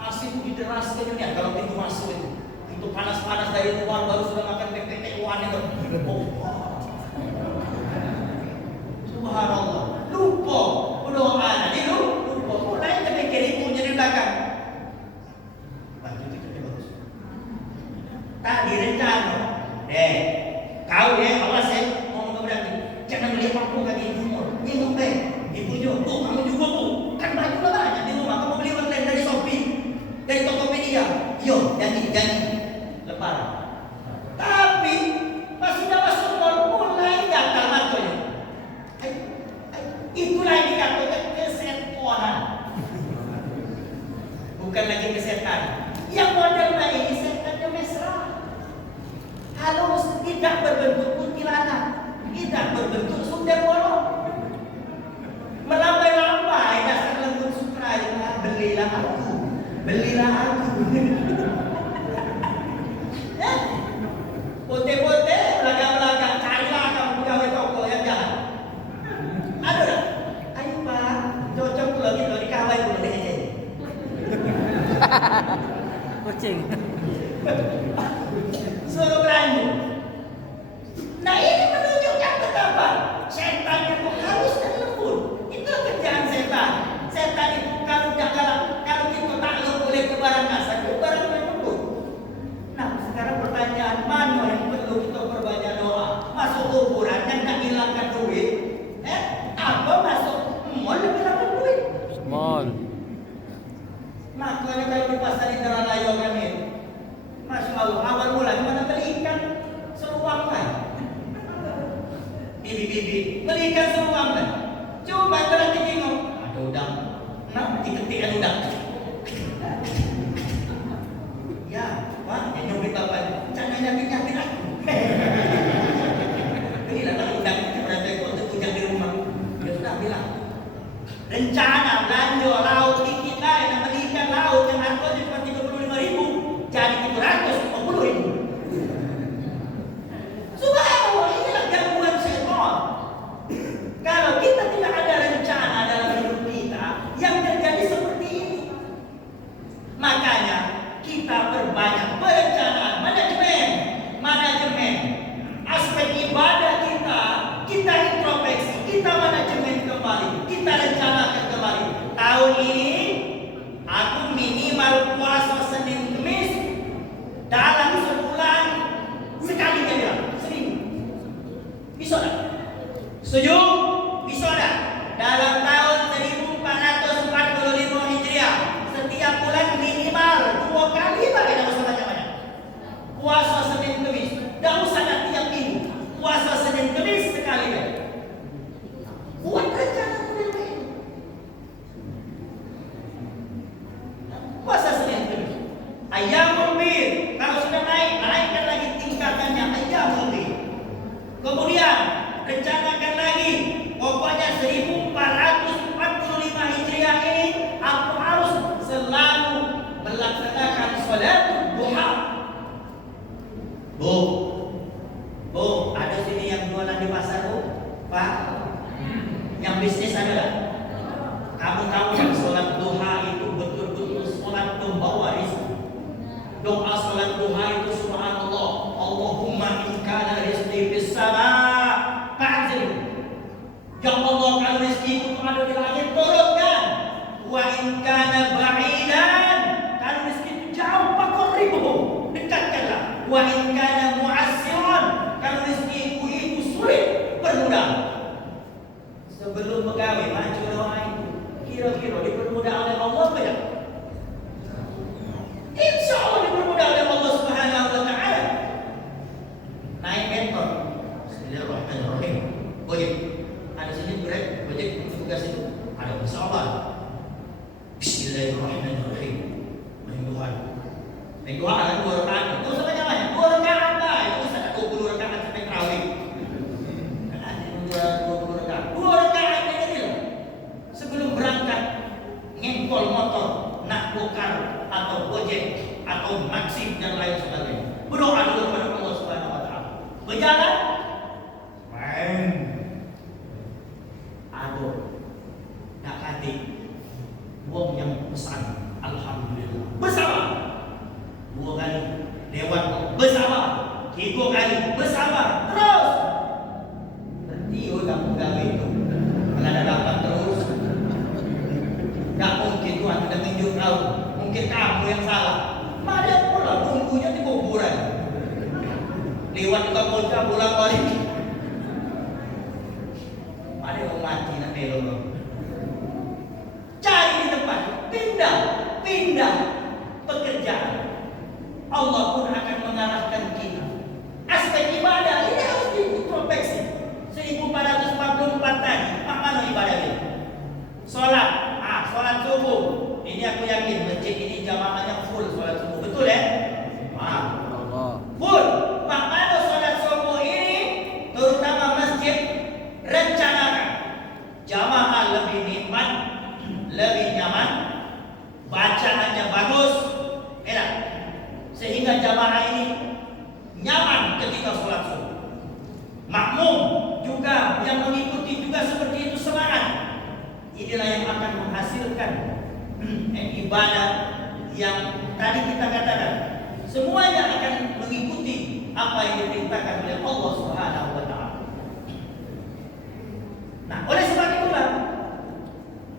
Asli itu dideraskan ini kalau pintu masuk itu. Itu panas-panas dari luar baru sudah makan pepek wan itu. Oh. Subhanallah. Lupa doa nanti lupa mulai terpikir ibunya di belakang. Baju itu bagus. Tak direncana. Kau awas ngomong ke berarti. Jangan melihat aku lagi ibumu. Ibu ibunya tuh kamu juga tuh. Kan baju banyak di rumah. Kamu beli online dari Shopee, dari Tokopedia. Yo, janji lebaran. Tapi pas sudah masuk mall mulai gatal matanya. Itulah yang dikatakan kesetonan. Bukan lagi kesetan. Yang modelnya ini setannya mesra. Halus, tidak berbentuk kuntilanak, tidak berbentuk sundel bolong. Melambai-lambai dasar lembut sutra. Belilah aku. Pote-pote, belakang-belakang, carilah kamu pegawai toko yang jalan. Ada tak? Ayo Pak, cocok kucing. Suruh belanja. Nah ini menunjukkan betapa setan itu halus dan lembut. Itu kerjaan setan. Setan itu kalau kita takluk oleh kebarang kasar, itu barang yang lembut. Nah sekarang pertanyaan, mana yang perlu kita perbanyak doa? Masuk kuburan yang tak hilangkan duit? Apa masuk mall yang hilangkan duit? Mall. Makanya kalau di pasar Indramayu kami, Masya Allah, awal mula mana beli ikan seluang kan? Bibi beli ikan seluang kan? Coba berarti tengok, ada udang, nah diketikkan udang. Ya, Pak, yang nyubit bapak, jangan nyakit aku. Inilah kalau udang itu berarti untuk udang di rumah. Dia sudah bilang, rencana belanja laut dikit lah, yang beli ikan laut yang harganya cuma 35.000 jadi 750.000. Subhanallah, inilah gangguan setan. Kalau kita tidak ada rencana dalam hidup kita, yang terjadi seperti ini. Makanya kita perbanyak perencanaan, manajemen aspek ibadah kita introspeksi, kita manajemen kembali, kita rencanakan kembali. Tahun ini aku minimal puasa Senin Kemis dalam sebulan sekali dia bilang, seminggu. Bisa tak? Setuju? Bisa tak? Dalam tahun 1445 Hijriah, setiap bulan minimal 2 kali tak ada masalahnya banyak. Puasa Senin Kemis, tak usah nak tiap minggu. Puasa Senin Kemis sekali lagi. Buat rencana benar-benar. Puasa Senin Kemis. Ayyamul Bir, kalau sudah naikkan lagi tingkatannya Ayyamul Bir. Kemudian rencanakan lagi, pokoknya 1445 Hijriah ini aku harus selalu melaksanakan salat duha. Bu, ada sini yang jualan di pasar, Bu? Pak, yang bisnis ada tak? Kamu tahu yang sholat duha itu betul-betul sholat pembawa rizki. Doa sholat duha itu subhanallah, Allahumma in kana rizqi fis sama fa'anzil. Ya Allah, kalau rizki itu ada di langit, turunkan. Wa in kana ba'idan, kalau rizki itu jauh, faqarribhu, dekatkanlah. Wa in kana mu'assiran, kalau rizki itu sulit, permudah. Sebelum pegawai maju doa itu, kira-kira dipermudah oleh Allah tidak? Insya Allah dipermudah oleh Allah Subhanahu wa Ta'ala. Naik motor, Bismillahirrahmanirrahim. Gojek, ada sini Grab, Gojek tugas itu ada pesawat. Bismillahirrahmanirrahim. Main Tuhan ada 2 rakaat. Itu usah banyak-banyak, 2 rakaat lah. Itu usah 20 rakaat sampai terawih. Ada 20 rakaat. 2 rakaat ini kecil. Sebelum berangkat ngempol motor, nak bokar atau Gojek atau Maxim dan lain sebagainya. Berdoa dulu kepada Allah Subhanahu wa Ta'ala. Berjalan, main. Aduh, nak kati wong yang pesan, alhamdulillah. Bersabar. 2 kali lewat, bersabar. 3 kali bersabar. Terus. Berhenti kamu gawe itu. Kalau ada dapat terus. Tak mungkin Tuhan tidak menunjuk kau. Mungkin kamu yang salah. Ada pula tunggunya di kuburan. Lewat ke kota pulang balik. Ada yang mati nak belok. Cari di tempat, pindah pekerjaan. Allah pun akan mengarahkan kita. Aspek ibadah ini harus diintrospeksi. 1444 tadi, mana ibadah ini? Sholat subuh. Ini aku yakin masjid ini jamaahnya full sholat subuh. Betul ya? Full. Makanya sholat subuh ini, terutama masjid, rencanakan. Jamaah lebih nikmat, lebih nyaman, bacaannya bagus, enak. Sehingga jamaah ini nyaman ketika sholat subuh. Makmum juga yang mengikuti juga seperti itu semangat. Inilah yang akan menghasilkan ibadah yang tadi kita katakan, semuanya akan mengikuti apa yang diperintahkan oleh Allah Subhanahu wa taala. Nah, oleh sebab itulah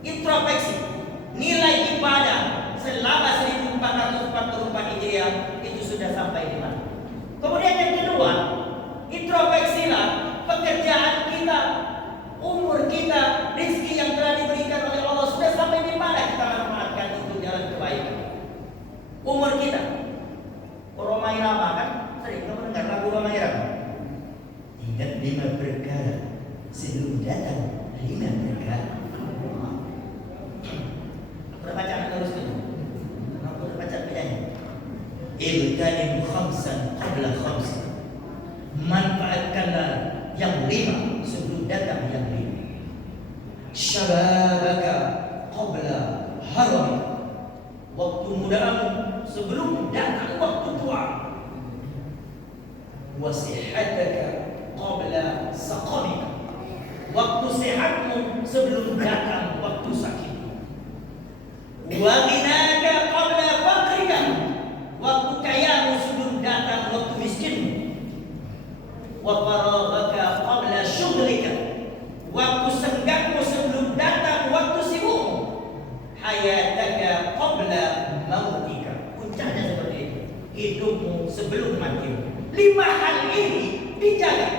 introspeksi nilai ibadah selama 1444 Hijriah itu sudah sampai di mana. Kemudian yang kedua, introspeksilah pekerjaan kita, umur kita, rezeki yang telah diberikan oleh Allah sudah sampai di mana kita manfaatkan untuk jalan kebaikan. Umur kita, Roma Irama kan sering kamu dengar lagu Roma Irama. Ingat 5 perkara sebelum datang 5 perkara. Pernah baca nggak terus itu? Pernah baca penyanyi? Ibtanim khamsan qabla khamsan. Manfaatkanlah yang 5 sebelum datang yang 5. Syababaka qabla haram. Waktu mudamu sebelum datang waktu tua. Wasihataka qabla saqamika. Waktu sehatmu sebelum datang waktu sakit. Wa ghinaka qabla faqrika. Waktu kayamu sebelum datang waktu miskinmu. Wa faraghaka qabla syughlika. Waktu senggangmu sebelum datang waktu sibukmu. Hayataka qabla mautika. Puncaknya seperti itu. Hidupmu sebelum matimu. 5 hal ini dijaga.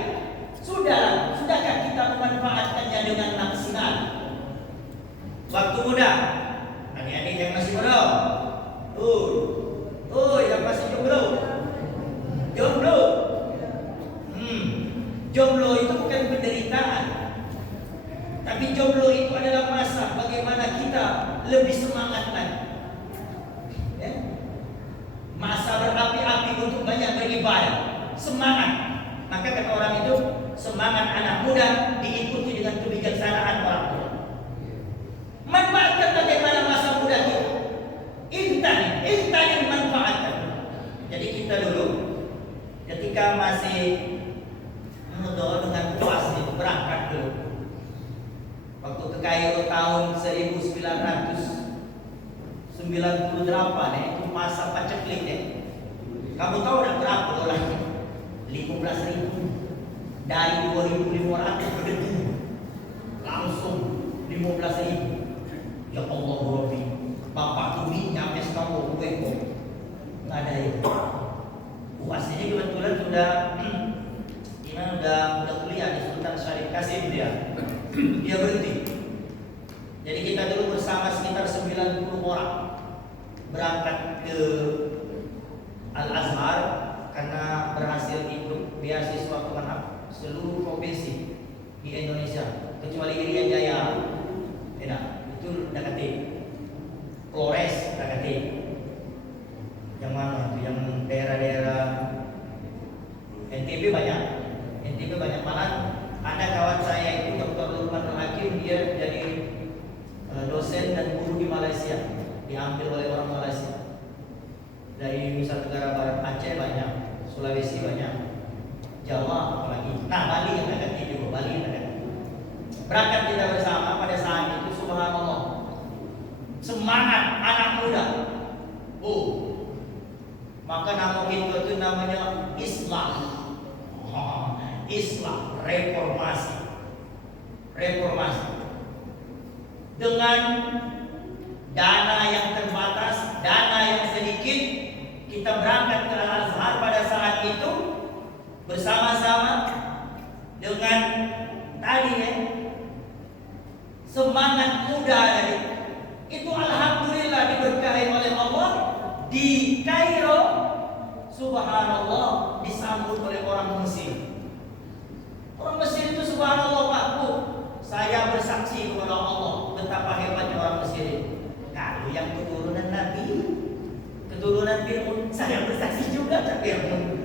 Sudahkah kita memanfaatkannya dengan maksimal? Waktu muda, adik-adik yang masih muda, yang masih jomblo, jomblo itu bukan penderitaan, tapi jomblo itu adalah masa bagaimana kita lebih semangat lagi, ya? Masa berapi-api untuk banyak beribadah, semangat. Maka kata orang itu, semangat anak muda diikuti dengan kebijaksanaan orang tua. Manfaatkan bagaimana masa muda kita. Intan manfaatkan. Jadi kita dulu ketika masih muda dengan puas itu berangkat dulu. Waktu ke Kairo tahun 1998 itu masa paceklik ya. Kamu tahu dah berapa orangnya? 15.000 dari 2.500 berdebu langsung 15.000. Ya Allah Rabbi, bapak tumi nyampe sekampung gue kok nggak ada itu. Puasnya kebetulan udah kuliah di Sultan Syarif Kasim dia berhenti. Jadi kita dulu bersama sekitar 90 orang berangkat ke Al-Azhar karena berhasil ikut beasiswa kemenang seluruh provinsi di Indonesia kecuali Irian Jaya, itu Dakate, Flores Dakate. Yang mana itu? Yang daerah-daerah NTB banyak malah ada kawan saya itu Dr. Lukman Hakim, dia jadi dosen dan guru di Malaysia, diambil oleh orang Malaysia. Dari Nusa Tenggara Barat, Aceh banyak, Sulawesi banyak, Jawa apalagi. Nah, Bali yang dekat juga, Bali yang dekat. Berangkat kita bersama pada saat itu, subhanallah, semangat anak muda. Maka nama kita itu namanya Islam. Islam, reformasi. Dengan dana yang terbatas, dana yang sedikit, kita berangkat ke Al-Azhar pada saat itu bersama-sama dengan tadi semangat muda tadi. Itu alhamdulillah diberkahi oleh Allah di Kairo, subhanallah, disambut oleh orang Mesir. Orang Mesir itu subhanallah Pak Bu, saya bersaksi kepada Allah betapa hebatnya orang Mesir itu. Kalau yang keturunan Nabi, keturunan Fir'aun, saya bersaksi juga tak Fir'aun.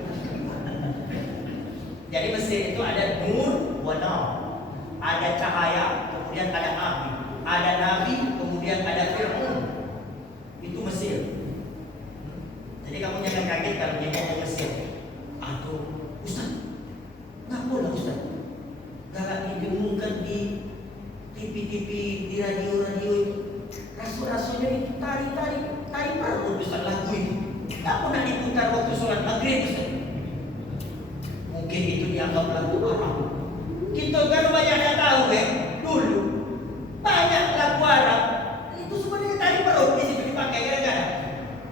Jadi Mesir itu ada nur wa nur, ada cahaya, kemudian ada api, ada Nabi, kemudian ada Fir'aun. Itu Mesir. Jadi kamu jangan kaget kalau dia ngomong Mesir. Aduh, Ustaz, nggak boleh Ustaz. Galak didengungkan di TV, di radio itu. Rasul-rasulnya itu tari perut Ustaz lagu itu. Tak pernah diputar waktu sholat maghrib Ustaz. Mungkin itu dianggap lagu Arab. Kita kan banyak yang tahu dulu banyak lagu Arab itu sebenarnya tari perut di situ dipakai kadang-kadang.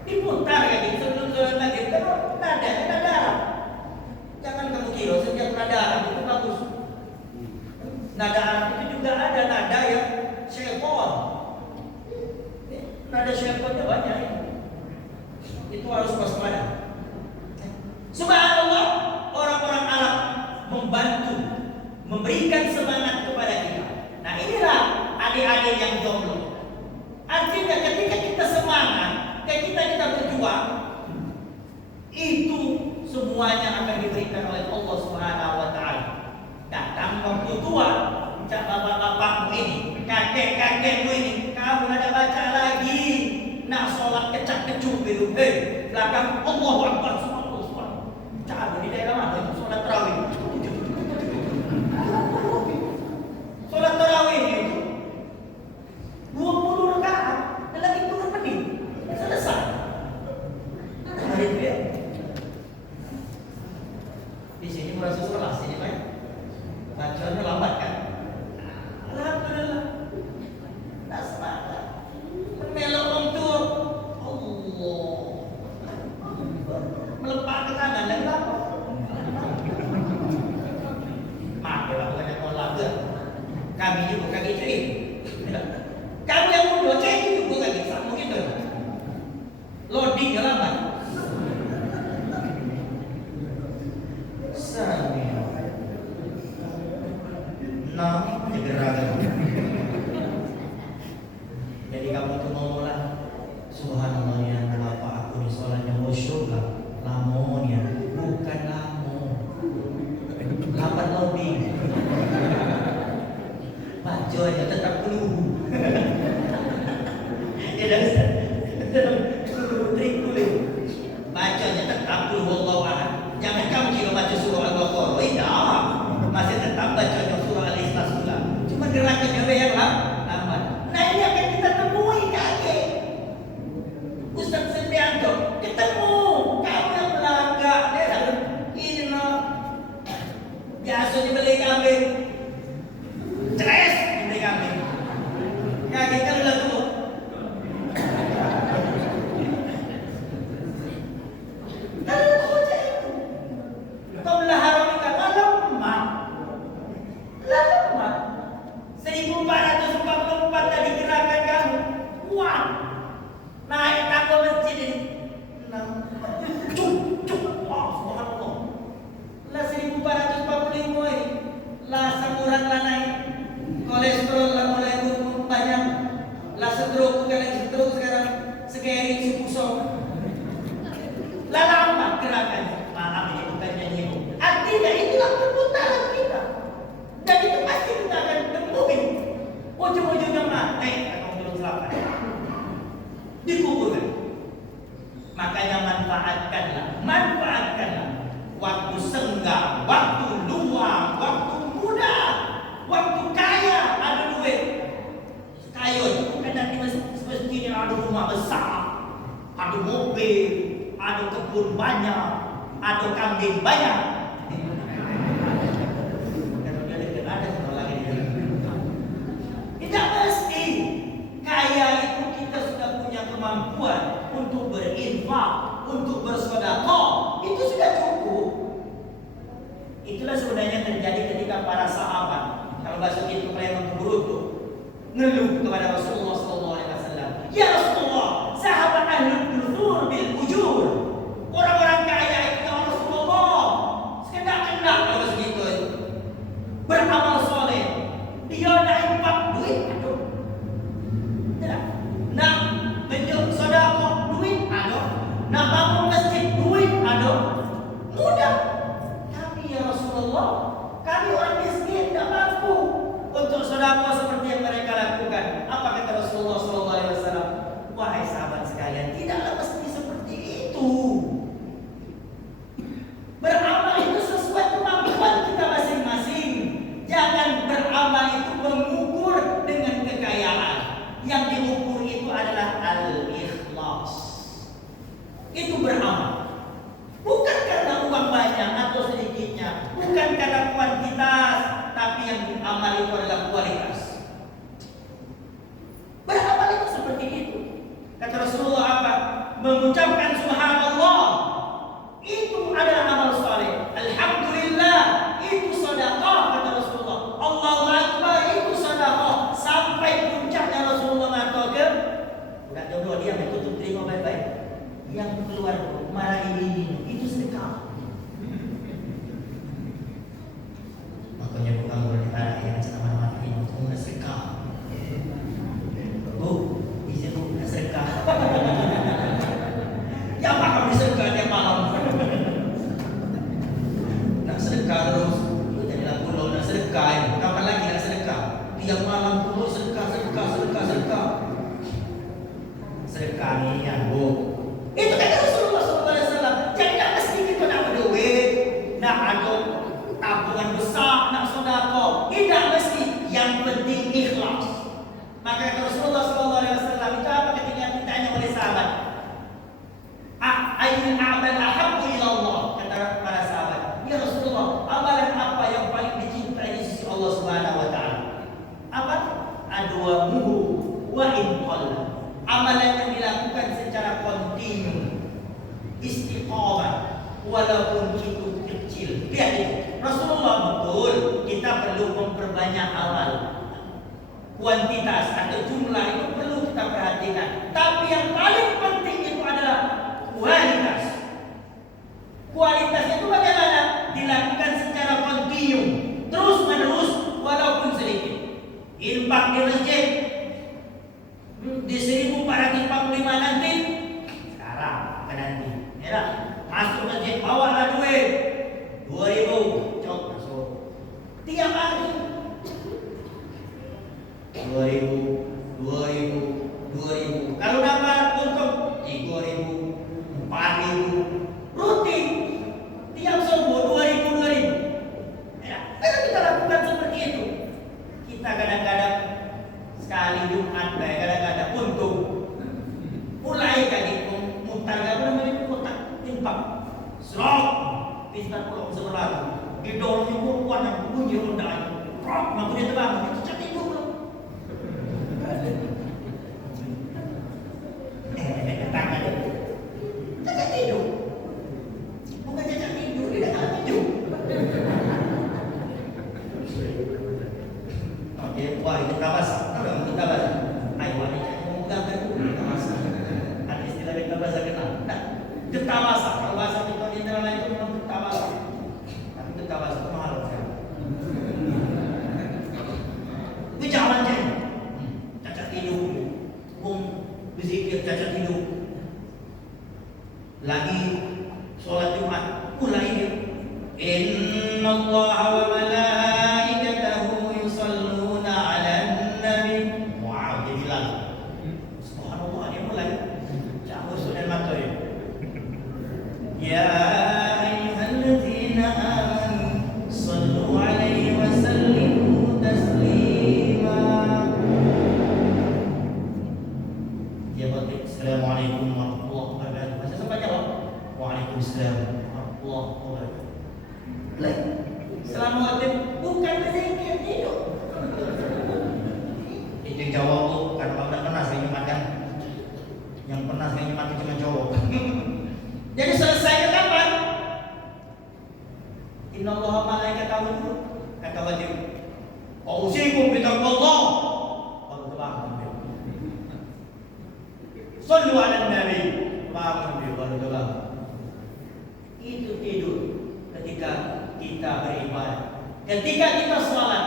Diputar kayak gitu sebelum sholat maghrib. Karena nada Arab. Jangan kamu kira setiap nada Arab itu bagus. Nada Arab itu juga ada nada yang syaitan. Nada syaitannya banyak. Itu harus waspada. Subhanallah, orang-orang Arab membantu, memberikan semangat kepada kita. Nah inilah adik-adik yang jomblo. Artinya ketika kita semangat, ketika kita berjuang, itu semuanya akan diberikan oleh Allah Subhanahu wa taala. Datang waktu tua, cak bapak-bapakmu ini, kakek-kakekmu ini, kamu ada baca lagi, nak sholat kecak-kecuk gitu, belakang Allahu Akbar, subhanallah, cak di daerah mana itu sholat tarawih, sholat tarawih itu 20 rakaat dalam hitungan menit selesai. Hari itu ya. Di sini merasa sekolah sini Pak. Bacanya lambat kan? Alhamdulillah. Tak semangat. Melok orang tua. Allah. Melepak ke kanan dan lama. Maaf ya Pak, bukan yang lagu. Kami juga bukan gitu ini. Kamu yang muda, saya juga bukan gitu. Sama gitu. Loadingnya lambat. Jadi kamu tuh ngomonglah subhanallah ya kenapa aku di sholatnya khusyuk lah lamun ya bukan lamun lambat loading bajunya tetap keluhu ya dalam trik kulit bacanya tetap keluhu Allah ahad. Jangan kamu kira baca surah Al-Baqarah tidak masih tetap bacanya surah Al-Ikhlas pula cuma gerakannya yang lambat. Nah ini akan kita temui kakek Ustaz Setianto ketemu kamu yang belakang ini loh biasa dibeli kambing ceres dibeli kambing kakek kan udah tua kau melahara mereka lemah 1444 tadi gerakan kamu kuat naik tangga masjid ini cuk wah subhanallah lah 1445 ini lah samuran lah naik kolesterol lah mulai banyak lah stroke sekarang segeri sepusong lah lambat gerakannya maaf ini bukan nyanyi artinya itulah perputaran kita dan itu pasti kita akan temuin ujung-ujungnya mati atau belum selamat dikuburkan. Makanya manfaatkanlah waktu senggang, waktu luang, waktu muda, waktu kaya ada duit. Kaya itu bukan nanti semestinya ada rumah besar, ada mobil, ada kebun banyak, ada kambing banyak. Tidak mesti kaya itu kita sudah punya kemampuan untuk berinfak, untuk bersedekah, itu sudah cukup. Itulah sebenarnya terjadi ketika para sahabat, kalau bahasa itu kalian beruntung, ngeluh kepada Rasulullah SAW. Ya Rasulullah, sahabat ahlul dusur bil ujur, orang-orang kaya itu ya Rasulullah, sekendak-kendak kalau segitu itu beramal soleh, dia nak infak duit, aduh, tidak, nak bentuk sedekah duit, aduh, nak bangun masjid duit, aduh, mudah. Tapi ya Rasulullah, kami orang miskin tidak mampu untuk sedekah seperti yang mereka lakukan. Apa kata Rasulullah? itu beramal. Bukan karena uang banyak atau sedikitnya, bukan karena kuantitas, tapi yang amal itu adalah kualitas. Beramal itu seperti itu. Kata Rasulullah apa? Mengucapkan subhanallah itu adalah amal saleh. Alhamdulillah itu sedekah, kata Rasulullah. Allahu Akbar itu sedekah. Sampai puncaknya Rasulullah mengatakan, udah jodoh dia tutup telinga baik-baik. Yang keluar malah ini itu sedekah. Makanya bukan berdebat yang sama-sama ini untuk sedekah. Bu, bisa bu sedekah. Ya makan sedekah tiap malam. Nak sedekah terus, jadilah pulau nak sedekah. Kapan lagi nak sedekah? Tiap malam pulau sedekah. Sedekah ni yang bu. Itu kata Rasulullah SAW. Jadi tak mesti kita nak berduit, nak ada tabungan besar, nak sedekah. Tidak mesti. Yang penting ikhlas. Maka kata Rasulullah SAW itu apa ketika ditanya oleh sahabat? Ayyul a'mal ahabbu ila Allah, kata para sahabat. Ya Rasulullah, amalan apa yang paling dicintai di sisi Allah Subhanahu wa taala? Apa? Adwamuhu wa in qalla. Amalan yang dilakukan secara kontinu, istiqamah, walaupun itu kecil. Lihat itu. Rasulullah betul, kita perlu memperbanyak amal. Kuantitas atau jumlah itu perlu kita perhatikan. Tapi yang paling penting itu adalah kualitas. Kualitasnya itu bagaimana? Dilakukan secara kontinu, terus menerus, walaupun sedikit. Infak di masjid di 1445 nanti, sekarang ke nanti. Ya, masuk masjid bawalah duit 2000, cok masuk. Tiap hari 2000. Kalau dapat untung 3000, 4000, rutin. Tiap subuh 2000. Ya, kalau kita lakukan seperti itu, kita kadang-kadang sekali Jumat, kadang-kadang untung. Mulai tadi mutar apa namanya kotak infak. Slot, pintar pulau sebelah. Di dalamnya kuat yang bunyi rendah. Prok, mampu dia terbang. Itu cantik dulu. Tangan dia. Cacat tidur. Bukan cacat tidur, dia tak tidur. Oke, wah itu tabas. Tahu kita bahasa. Ayo wanita mau gambar kita bahasa. Ada istilah kita bahasa kenal. Nah, kita bahasa. Kalau bahasa kita di dalam lain itu memang kita bahasa. Tapi kita bahasa itu mahal sekali. Bicara aja. Cacat tidur. Berzikir cacat tidur. Lagi sholat Jumat. Mulai dia. Inna Allah wa malaikatahu yusalluna ala nabi. Wow, dia bilang. Subhanallah, dia mulai. Jangan sudah mata dia. Ya ayyuhalladzina amanu sallu alaihi wa sallimu taslima. Dia batik. Assalamualaikum warahmatullahi wabarakatuh. Masa sempat jawab? Waalaikumsalam warahmatullahi wabarakatuh. Assalamualaikum bukan berzikir tidur. Itu jawab tu kan kalau dah pernah saya nyematkan. Yang pernah saya nyematkan cuma cowok. Jadi selesai kapan? Inna Allah malaikatahu kata wajib. Ausikum bi taqwallah. Baru terbangun dia. Sallu ala nabi. Bangun dia baru terbangun. Itu tidur ketika kita beribadah, ketika kita sholat.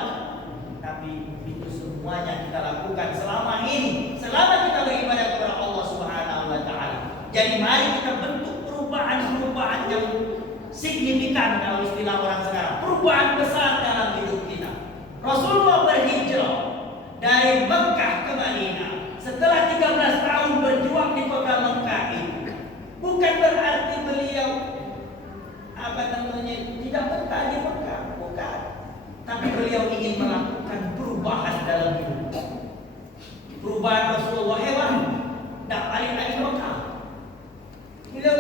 Tapi itu semuanya kita lakukan selama ini, selama kita beribadah kepada Allah Subhanahu wa taala. Jadi mari kita bentuk perubahan yang signifikan kalau istilah orang sekarang, perubahan besar dalam hidup kita. Rasulullah berhijrah dari Mekah ke Madinah setelah 13 tahun berjuang di kota Mekah itu. Bukan berarti beliau tidak betah di Mekah, bukan. Tapi beliau ingin melakukan perubahan dalam hidup. Perubahan Rasulullah hewan, tak balik lagi Mekah. Beliau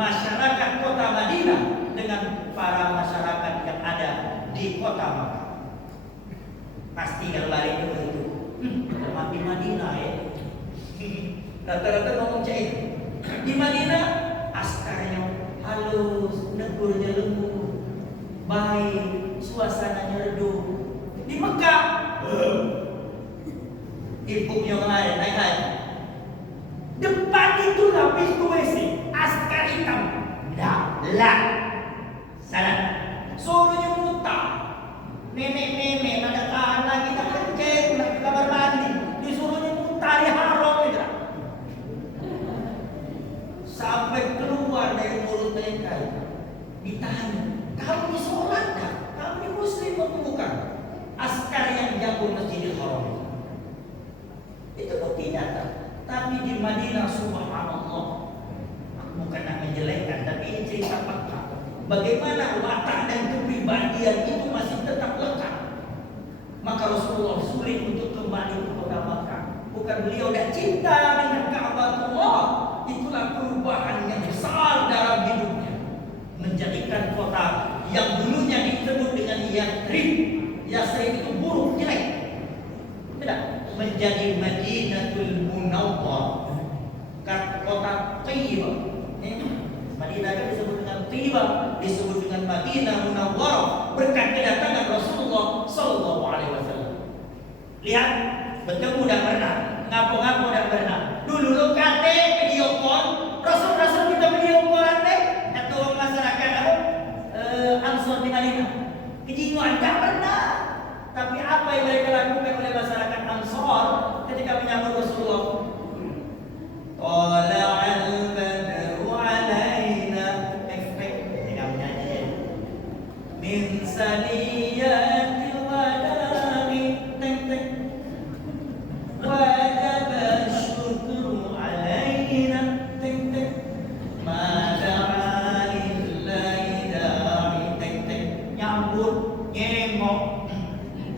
masyarakat kota Madinah dengan para masyarakat yang ada di kota Makkah. Pasti kalau lari itu begitu. Di Madinah ya. Rata-rata ngomong cahit. Di Madinah askarnya halus, negurnya lembut, baik, suasananya redup. Di Mekah, ibunya kemarin naik. Depan itulah pintu WC, askar hitam. Lah, sana. Suruhnya muntah. Nenek-nenek pada tahan lagi tak kencing, nak ke kamar mandi. Disuruhnya muntah di haram ya. Sampai keluar dari mulut mereka, ditanya, kamu di sholat dah? Kamu di muslim atau bukan? Askar yang jago Masjidil Haram itu bukti nyata. Tapi di Madinah subhanallah, bukan nak menjelekkan, tapi ini cerita fakta. Bagaimana watak dan kepribadian itu masih tetap lekat. Maka Rasulullah sulit untuk kembali ke kota Makkah. Bukan beliau tidak cinta dengan Ka'batullah. Itulah perubahan yang besar dalam hidupnya. Menjadikan kota yang dulunya disebut dengan Yathrib itu buruk, jelek. Tidak. Menjadi Madinatul Munawwarah, kota Thayyibah. Madinah kan disebut dengan Thayyibah, disebut dengan Madinah Munawwarah berkat kedatangan Rasulullah Sallallahu Alaihi Wasallam. Lihat, bertemu dah pernah, ngapo-ngapo dah pernah. Dulu lo kate video call, Rasul kita video callan deh, atau masyarakat apa? Ansor di Madinah. Kejinguan tak pernah. Tapi apa yang mereka lakukan oleh masyarakat Ansor ketika menyambut Rasulullah? Tala'al badru alaina min saniyatil wadami wajaba syukru alaina ma da'a lillahi da'i nyambut nyengok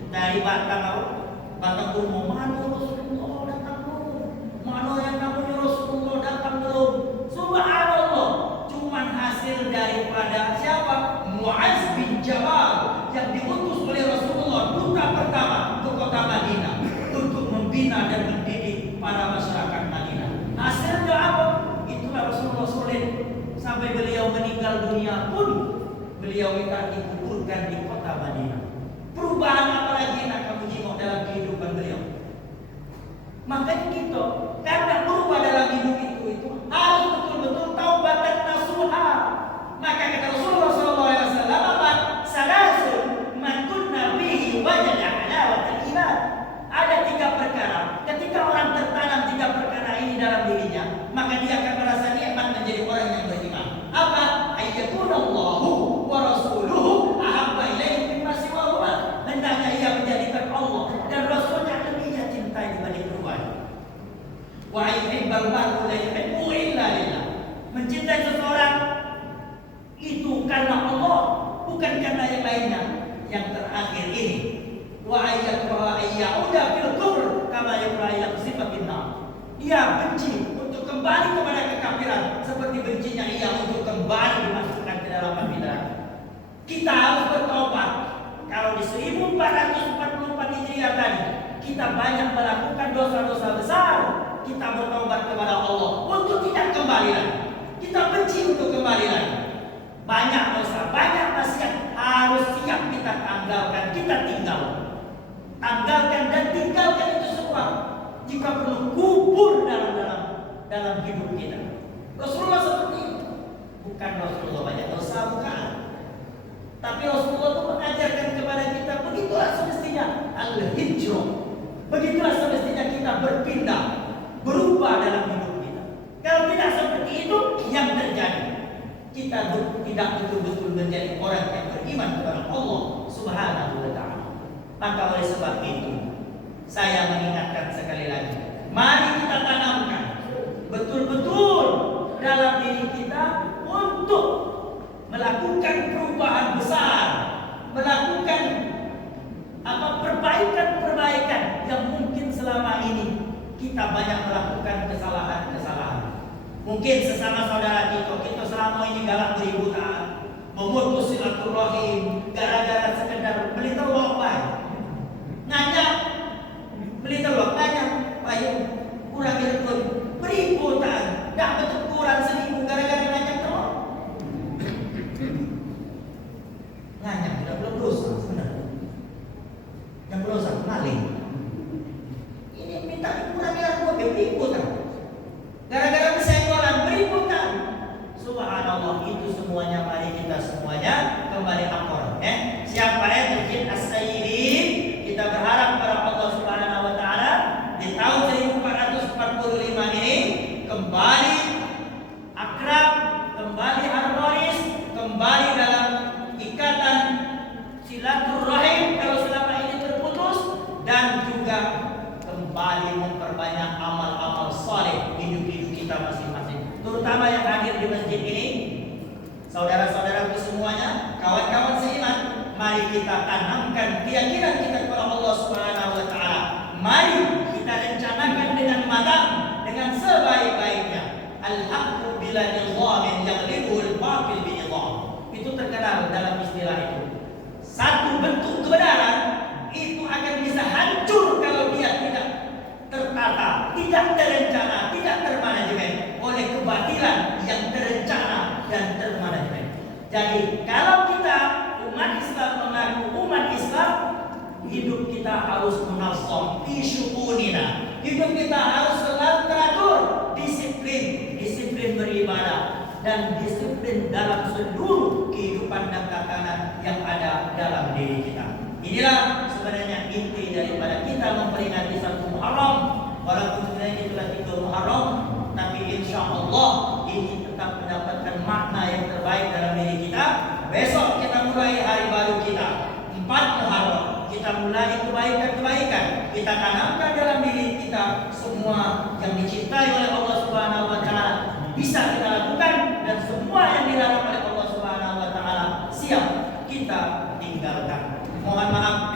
dari Batang Kumo, mana Rasulullah datang belum? Mana yang namanya Rasulullah datang belum? Subhanallah, cuman hasil daripada siapa? Mu'az bin Jabal yang diutus oleh Rasulullah duta pertama ke kota Madinah untuk membina dan mendidik para masyarakat Madinah. Hasilnya apa? Itulah Rasulullah soleh sampai beliau meninggal dunia pun beliau minta dikuburkan di kota Madinah. Perubahan apa lagi nak kamu jengok dalam kehidupan beliau? Makanya kita karena berubah dalam hidup itu harus betul-betul taubatan nasuha. Maka kata Rasulullah SAW, apa? Salasun man kunna bihi wajada halawatal iman. Ada 3 perkara. Ketika orang tertanam 3 perkara ini dalam dirinya, maka dia akan merasa nikmat menjadi orang yang beriman. Apa? Ayyakunallahu wa rasuluhu ahabba ilaihi mimma siwahuma. Hendaknya ia menjadikan Allah dan Rasulnya lebih ia cintai dibanding keduanya. Wa yuhibbul mar'u la yuhibbu illa lillah. Mencintai seseorang itu karena Allah, bukan karena yang lainnya. Yang terakhir ini, wa ayyakraha ayyauda fil kufr kama yakraha yaqsifa bin nar. Ia benci untuk kembali kepada kekafiran seperti bencinya ia untuk kembali dimasukkan ke dalam api neraka. Kita harus bertobat. Kalau di 1444 Hijriah tadi kita banyak melakukan dosa-dosa besar, kita bertobat kepada Allah untuk tidak kembali lagi. Kita benci untuk kembali lagi. Banyak dosa, banyak maksiat harus siap kita tanggalkan, kita tinggal. Tanggalkan dan tinggalkan itu semua. Jika perlu kubur dalam hidup kita. Rasulullah seperti itu. Bukan Rasulullah banyak dosa, bukan. Tapi Rasulullah itu mengajarkan kepada kita begitulah semestinya al-hijrah. Begitulah semestinya kita berpindah, berubah dalam hidup kita. Kalau tidak seperti itu, yang terjadi kita tidak betul-betul menjadi orang yang beriman kepada Allah Subhanahu wa ta'ala. Maka oleh sebab itu, saya mengingatkan sekali lagi, mari kita tanamkan betul-betul dalam diri kita untuk melakukan perubahan besar, melakukan perbaikan-perbaikan yang mungkin selama ini kita banyak melakukan kesalahan-kesalahan. Mungkin sesama saudara kita selama galak keributan, memutus silaturahim gara-gara sekedar beli telur ngajak beli telur ngajak payung kurang ilmu beributan dak betul kurang 1000 gara-gara ngajak telur ngajak tidak belum dosa sebenarnya yang dosa maling ini minta dikurangi ilmu beributan gara-gara kesenggolan beributan. Subhanallah, itu semuanya mari kita semuanya kembali akor. Siapa yang bikin as-sayyirin? Kita berharap kepada Allah Subhanahu wa taala di tahun 1445 ini kembali akrab, kembali harmonis, kembali dalam ikatan silaturahim kalau selama ini terputus dan juga kembali memperbanyak amal-amal saleh hidup-hidup kita masing-masing. Terutama yang hadir di masjid ini, saudara-saudaraku semuanya, kawan-kawan seiman, mari kita tanamkan keyakinan kita kepada Allah Subhanahu wa taala. Mari kita rencanakan dengan matang, dengan sebaik-baiknya. Al-haqqu bila nidhamin yaghlibul batil bi nidham. Itu terkenal dalam istilah itu. Satu bentuk kebenaran itu akan bisa hancur kalau dia tidak tertata, tidak terencana, tidak termanajemen oleh kebatilan yang terencana dan termanajemen. Jadi kalau kita umat Islam mengaku umat Islam, hidup kita harus munazzam fi syu'unina. Hidup kita harus selalu teratur, disiplin beribadah dan disiplin dalam seluruh kehidupan dan tatanan yang ada dalam diri kita. Inilah sebenarnya inti daripada kita memperingati 1 Muharram. Walaupun sebenarnya itulah 3 Muharram, tapi insya Allah ini tetap mendapatkan makna yang terbaik dalam diri kita. Besok kita mulai hari baru kita, 4 Muharram. Kita mulai kebaikan-kebaikan. Kita tanamkan dalam diri kita semua yang dicintai oleh Allah Subhanahu wa taala bisa kita lakukan, dan semua yang dilarang oleh Allah Subhanahu wa taala siap kita tinggalkan. Mohon maaf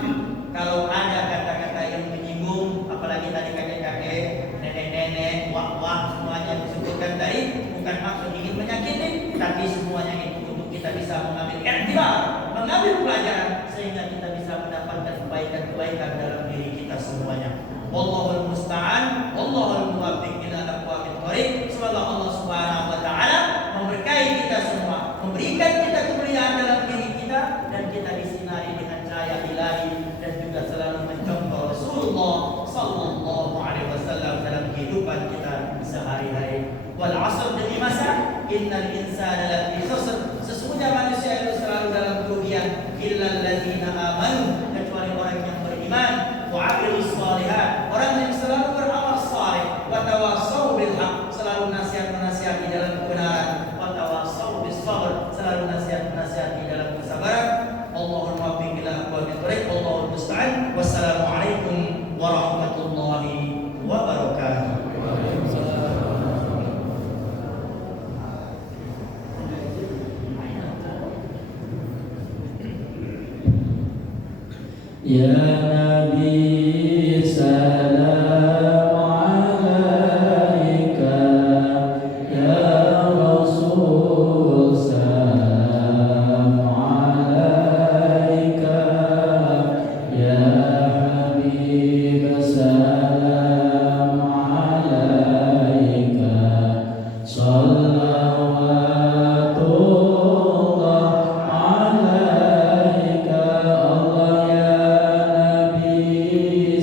kalau ada kata-kata yang menyinggung, apalagi tadi kakek-kakek, nenek-nenek, wak-wak semuanya disebutkan tadi, bukan maksud ingin menyakiti, tapi semuanya itu untuk kita bisa mengambil iktibar, mengambil pelajaran sehingga kita bisa mendapatkan kebaikan-kebaikan dalam diri kita semuanya. Wallahul musta'an, wallahul muwaffiq ila aqwamit thoriq. Semoga Allah Subhanahu wa taala memberkahi kita semua, memberikan kita kemuliaan dalam diri kita, dan kita disinari dengan cahaya ilahi, dan juga selalu mencontoh Rasulullah sallallahu alaihi wasallam dalam kehidupan kita sehari-hari. Wal 'asr, demi masa, innal insana lafi khusr. Sesungguhnya manusia itu selalu dalam kerugian, illal ladzina amanu, kecuali orang yang beriman, wa 'amilus shalihat, orang yang selalu beramal saleh, wa tawassaw bil haqq, selalu nasihat-menasihati dalam kebenaran, wa tawassaw bis sabr, selalu nasihat-menasihati dalam kesabaran. Allahul muwaffiq ila aqwamit thoriq, Allahul musta'an. Wassalamualaikum warahmatullahi wabarakatuh. Ya Nabi salam alaika, Ya Rasul salam alaika, Ya Habib salam alaika, salawatullah alaika. Allah ya Nabi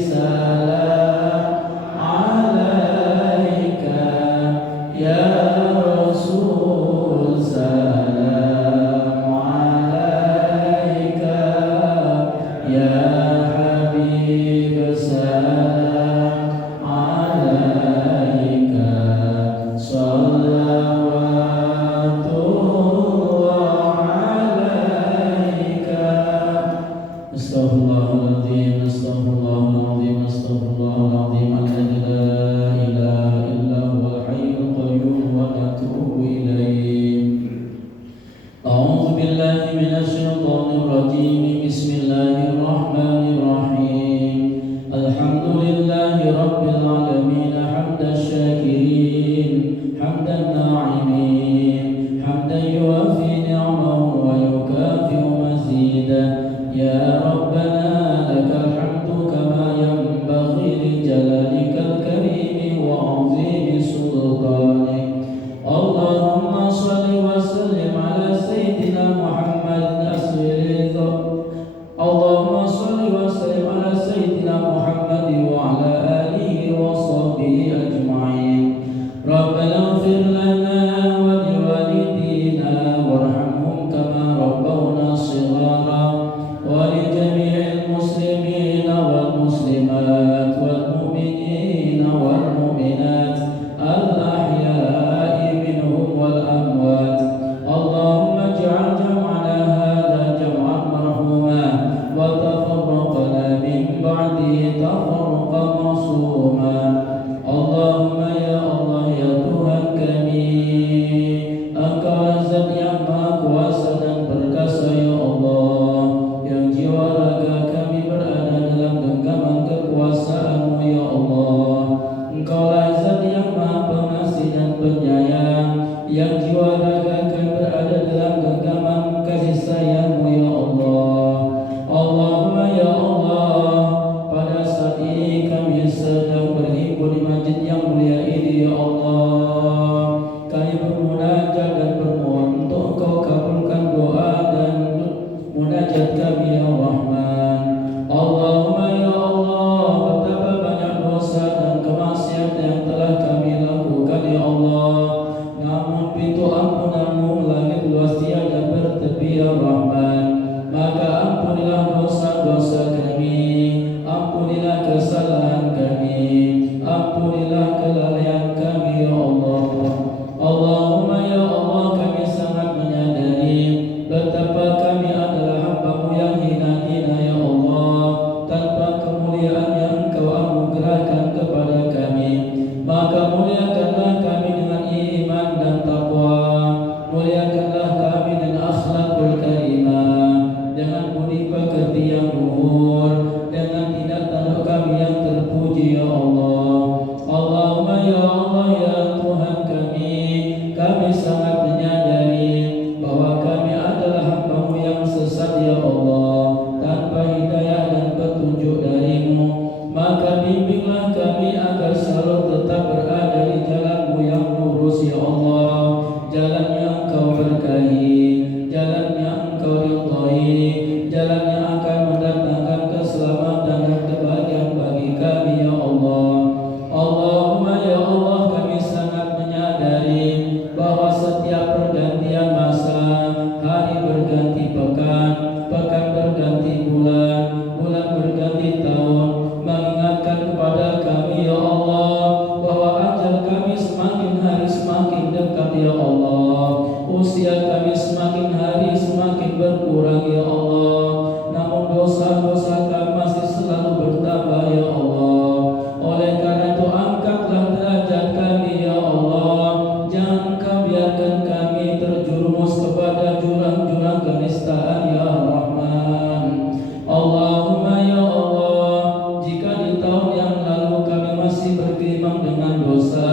semakin hari semakin berkurang ya Allah. Namun dosa-dosa kami masih selalu bertambah ya Allah. Oleh karena itu angkatlah derajat kami ya Allah. Jangan kau biarkan kami terjerumus kepada jurang-jurang kenistaan ya Rahman. Allahumma ya Allah, jika di tahun yang lalu kami masih bergelimang dengan dosa,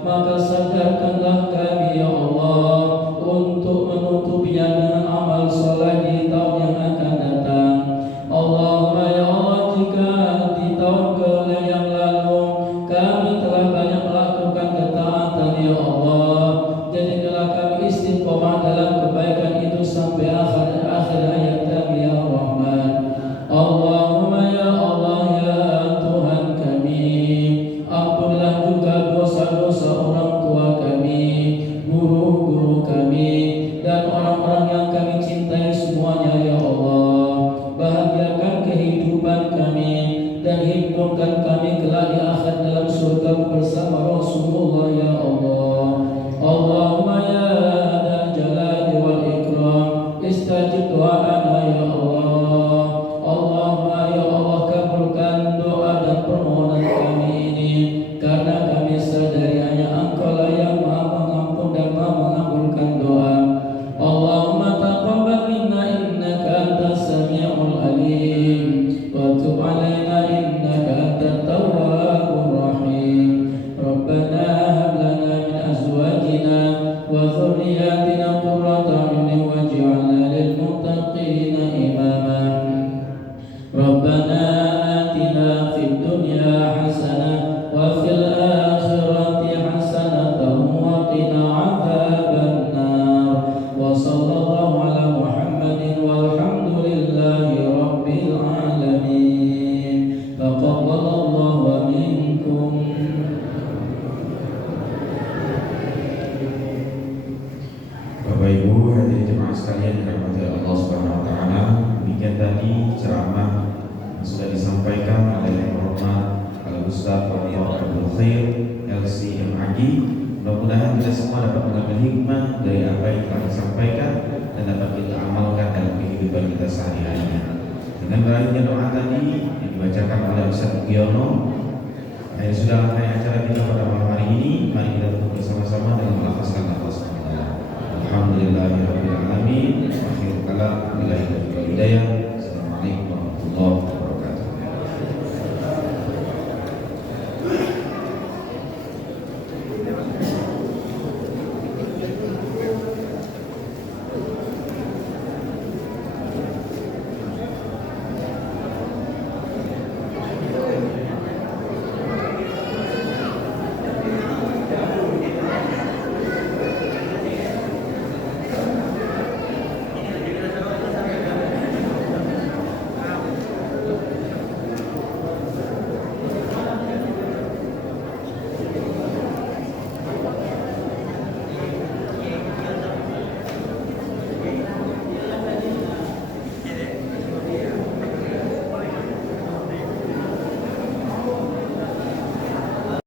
maka sadarkanlah kami ya Allah untuk menutupinya dengan amal soleh di tahun yang akan datang. Allahumma ya Allah, jika di tahun yang lalu kami telah banyak melakukan ketaatan ya Allah, jadikanlah kami istiqomah dalam kebaikan itu sampai akhir hayat kami ya Rahman. Allahumma ya Allah ya Tuhan kami, ampunilah juga dosa-dosa orang tua kami, guru-guru kami, dan orang-orang yang kami cintai semuanya ya Allah. Bahagiakan kehidupan kami dan hidupkan kami kelak di akhir dalam surga bersama Rasulullah ya Allah. Allahumma ya dzal jalali wal ikram, istajib doa'ana ya Allah. Allahumma ya Allah, kabulkan doa dan permohonan kami ini, karena kami sadari hanya Engkau lah yang Maha Pengampun dan Maha mengabulkan doa. Allahumma taqabbal minna innaka antas sami'ul alim, wa tub 'alaina innaka antat tawwabur rahim. Rabbana hab lana min azwajina wa dhurriyyatina qurrata a'yunin waj'alna lil muttaqina imama. Rabbana atina fid dunya hasanah wa fil akhirati hasanatan wa qina adzabannar. Wa sallallahu ala Muhammadin walhamdulillahi rabbil alamin. Taqabbalallahu minkum. Bapak Ibu hadirin jemaah sekalian dirahmati Allah Subhanahu wa taala, demikian tadi ceramah yang sudah disampaikan oleh Hormat Al Ustaz Dr. Abdul Khair LCMAG. Mudah-mudahan kita semua dapat mengambil hikmah dari apa yang telah disampaikan dan dapat kita amalkan dalam kehidupan kita sehari-harinya. Dengan berakhirnya doa tadi yang dibacakan oleh Ustaz Giono, yang sudah akhir acara kita pada malam hari ini, mari kita tutup bersama-sama dengan melafazkan lafaz Alhamdulillahirabbil alamin. Akhirul kalam, billahi taufiq wal hidayah.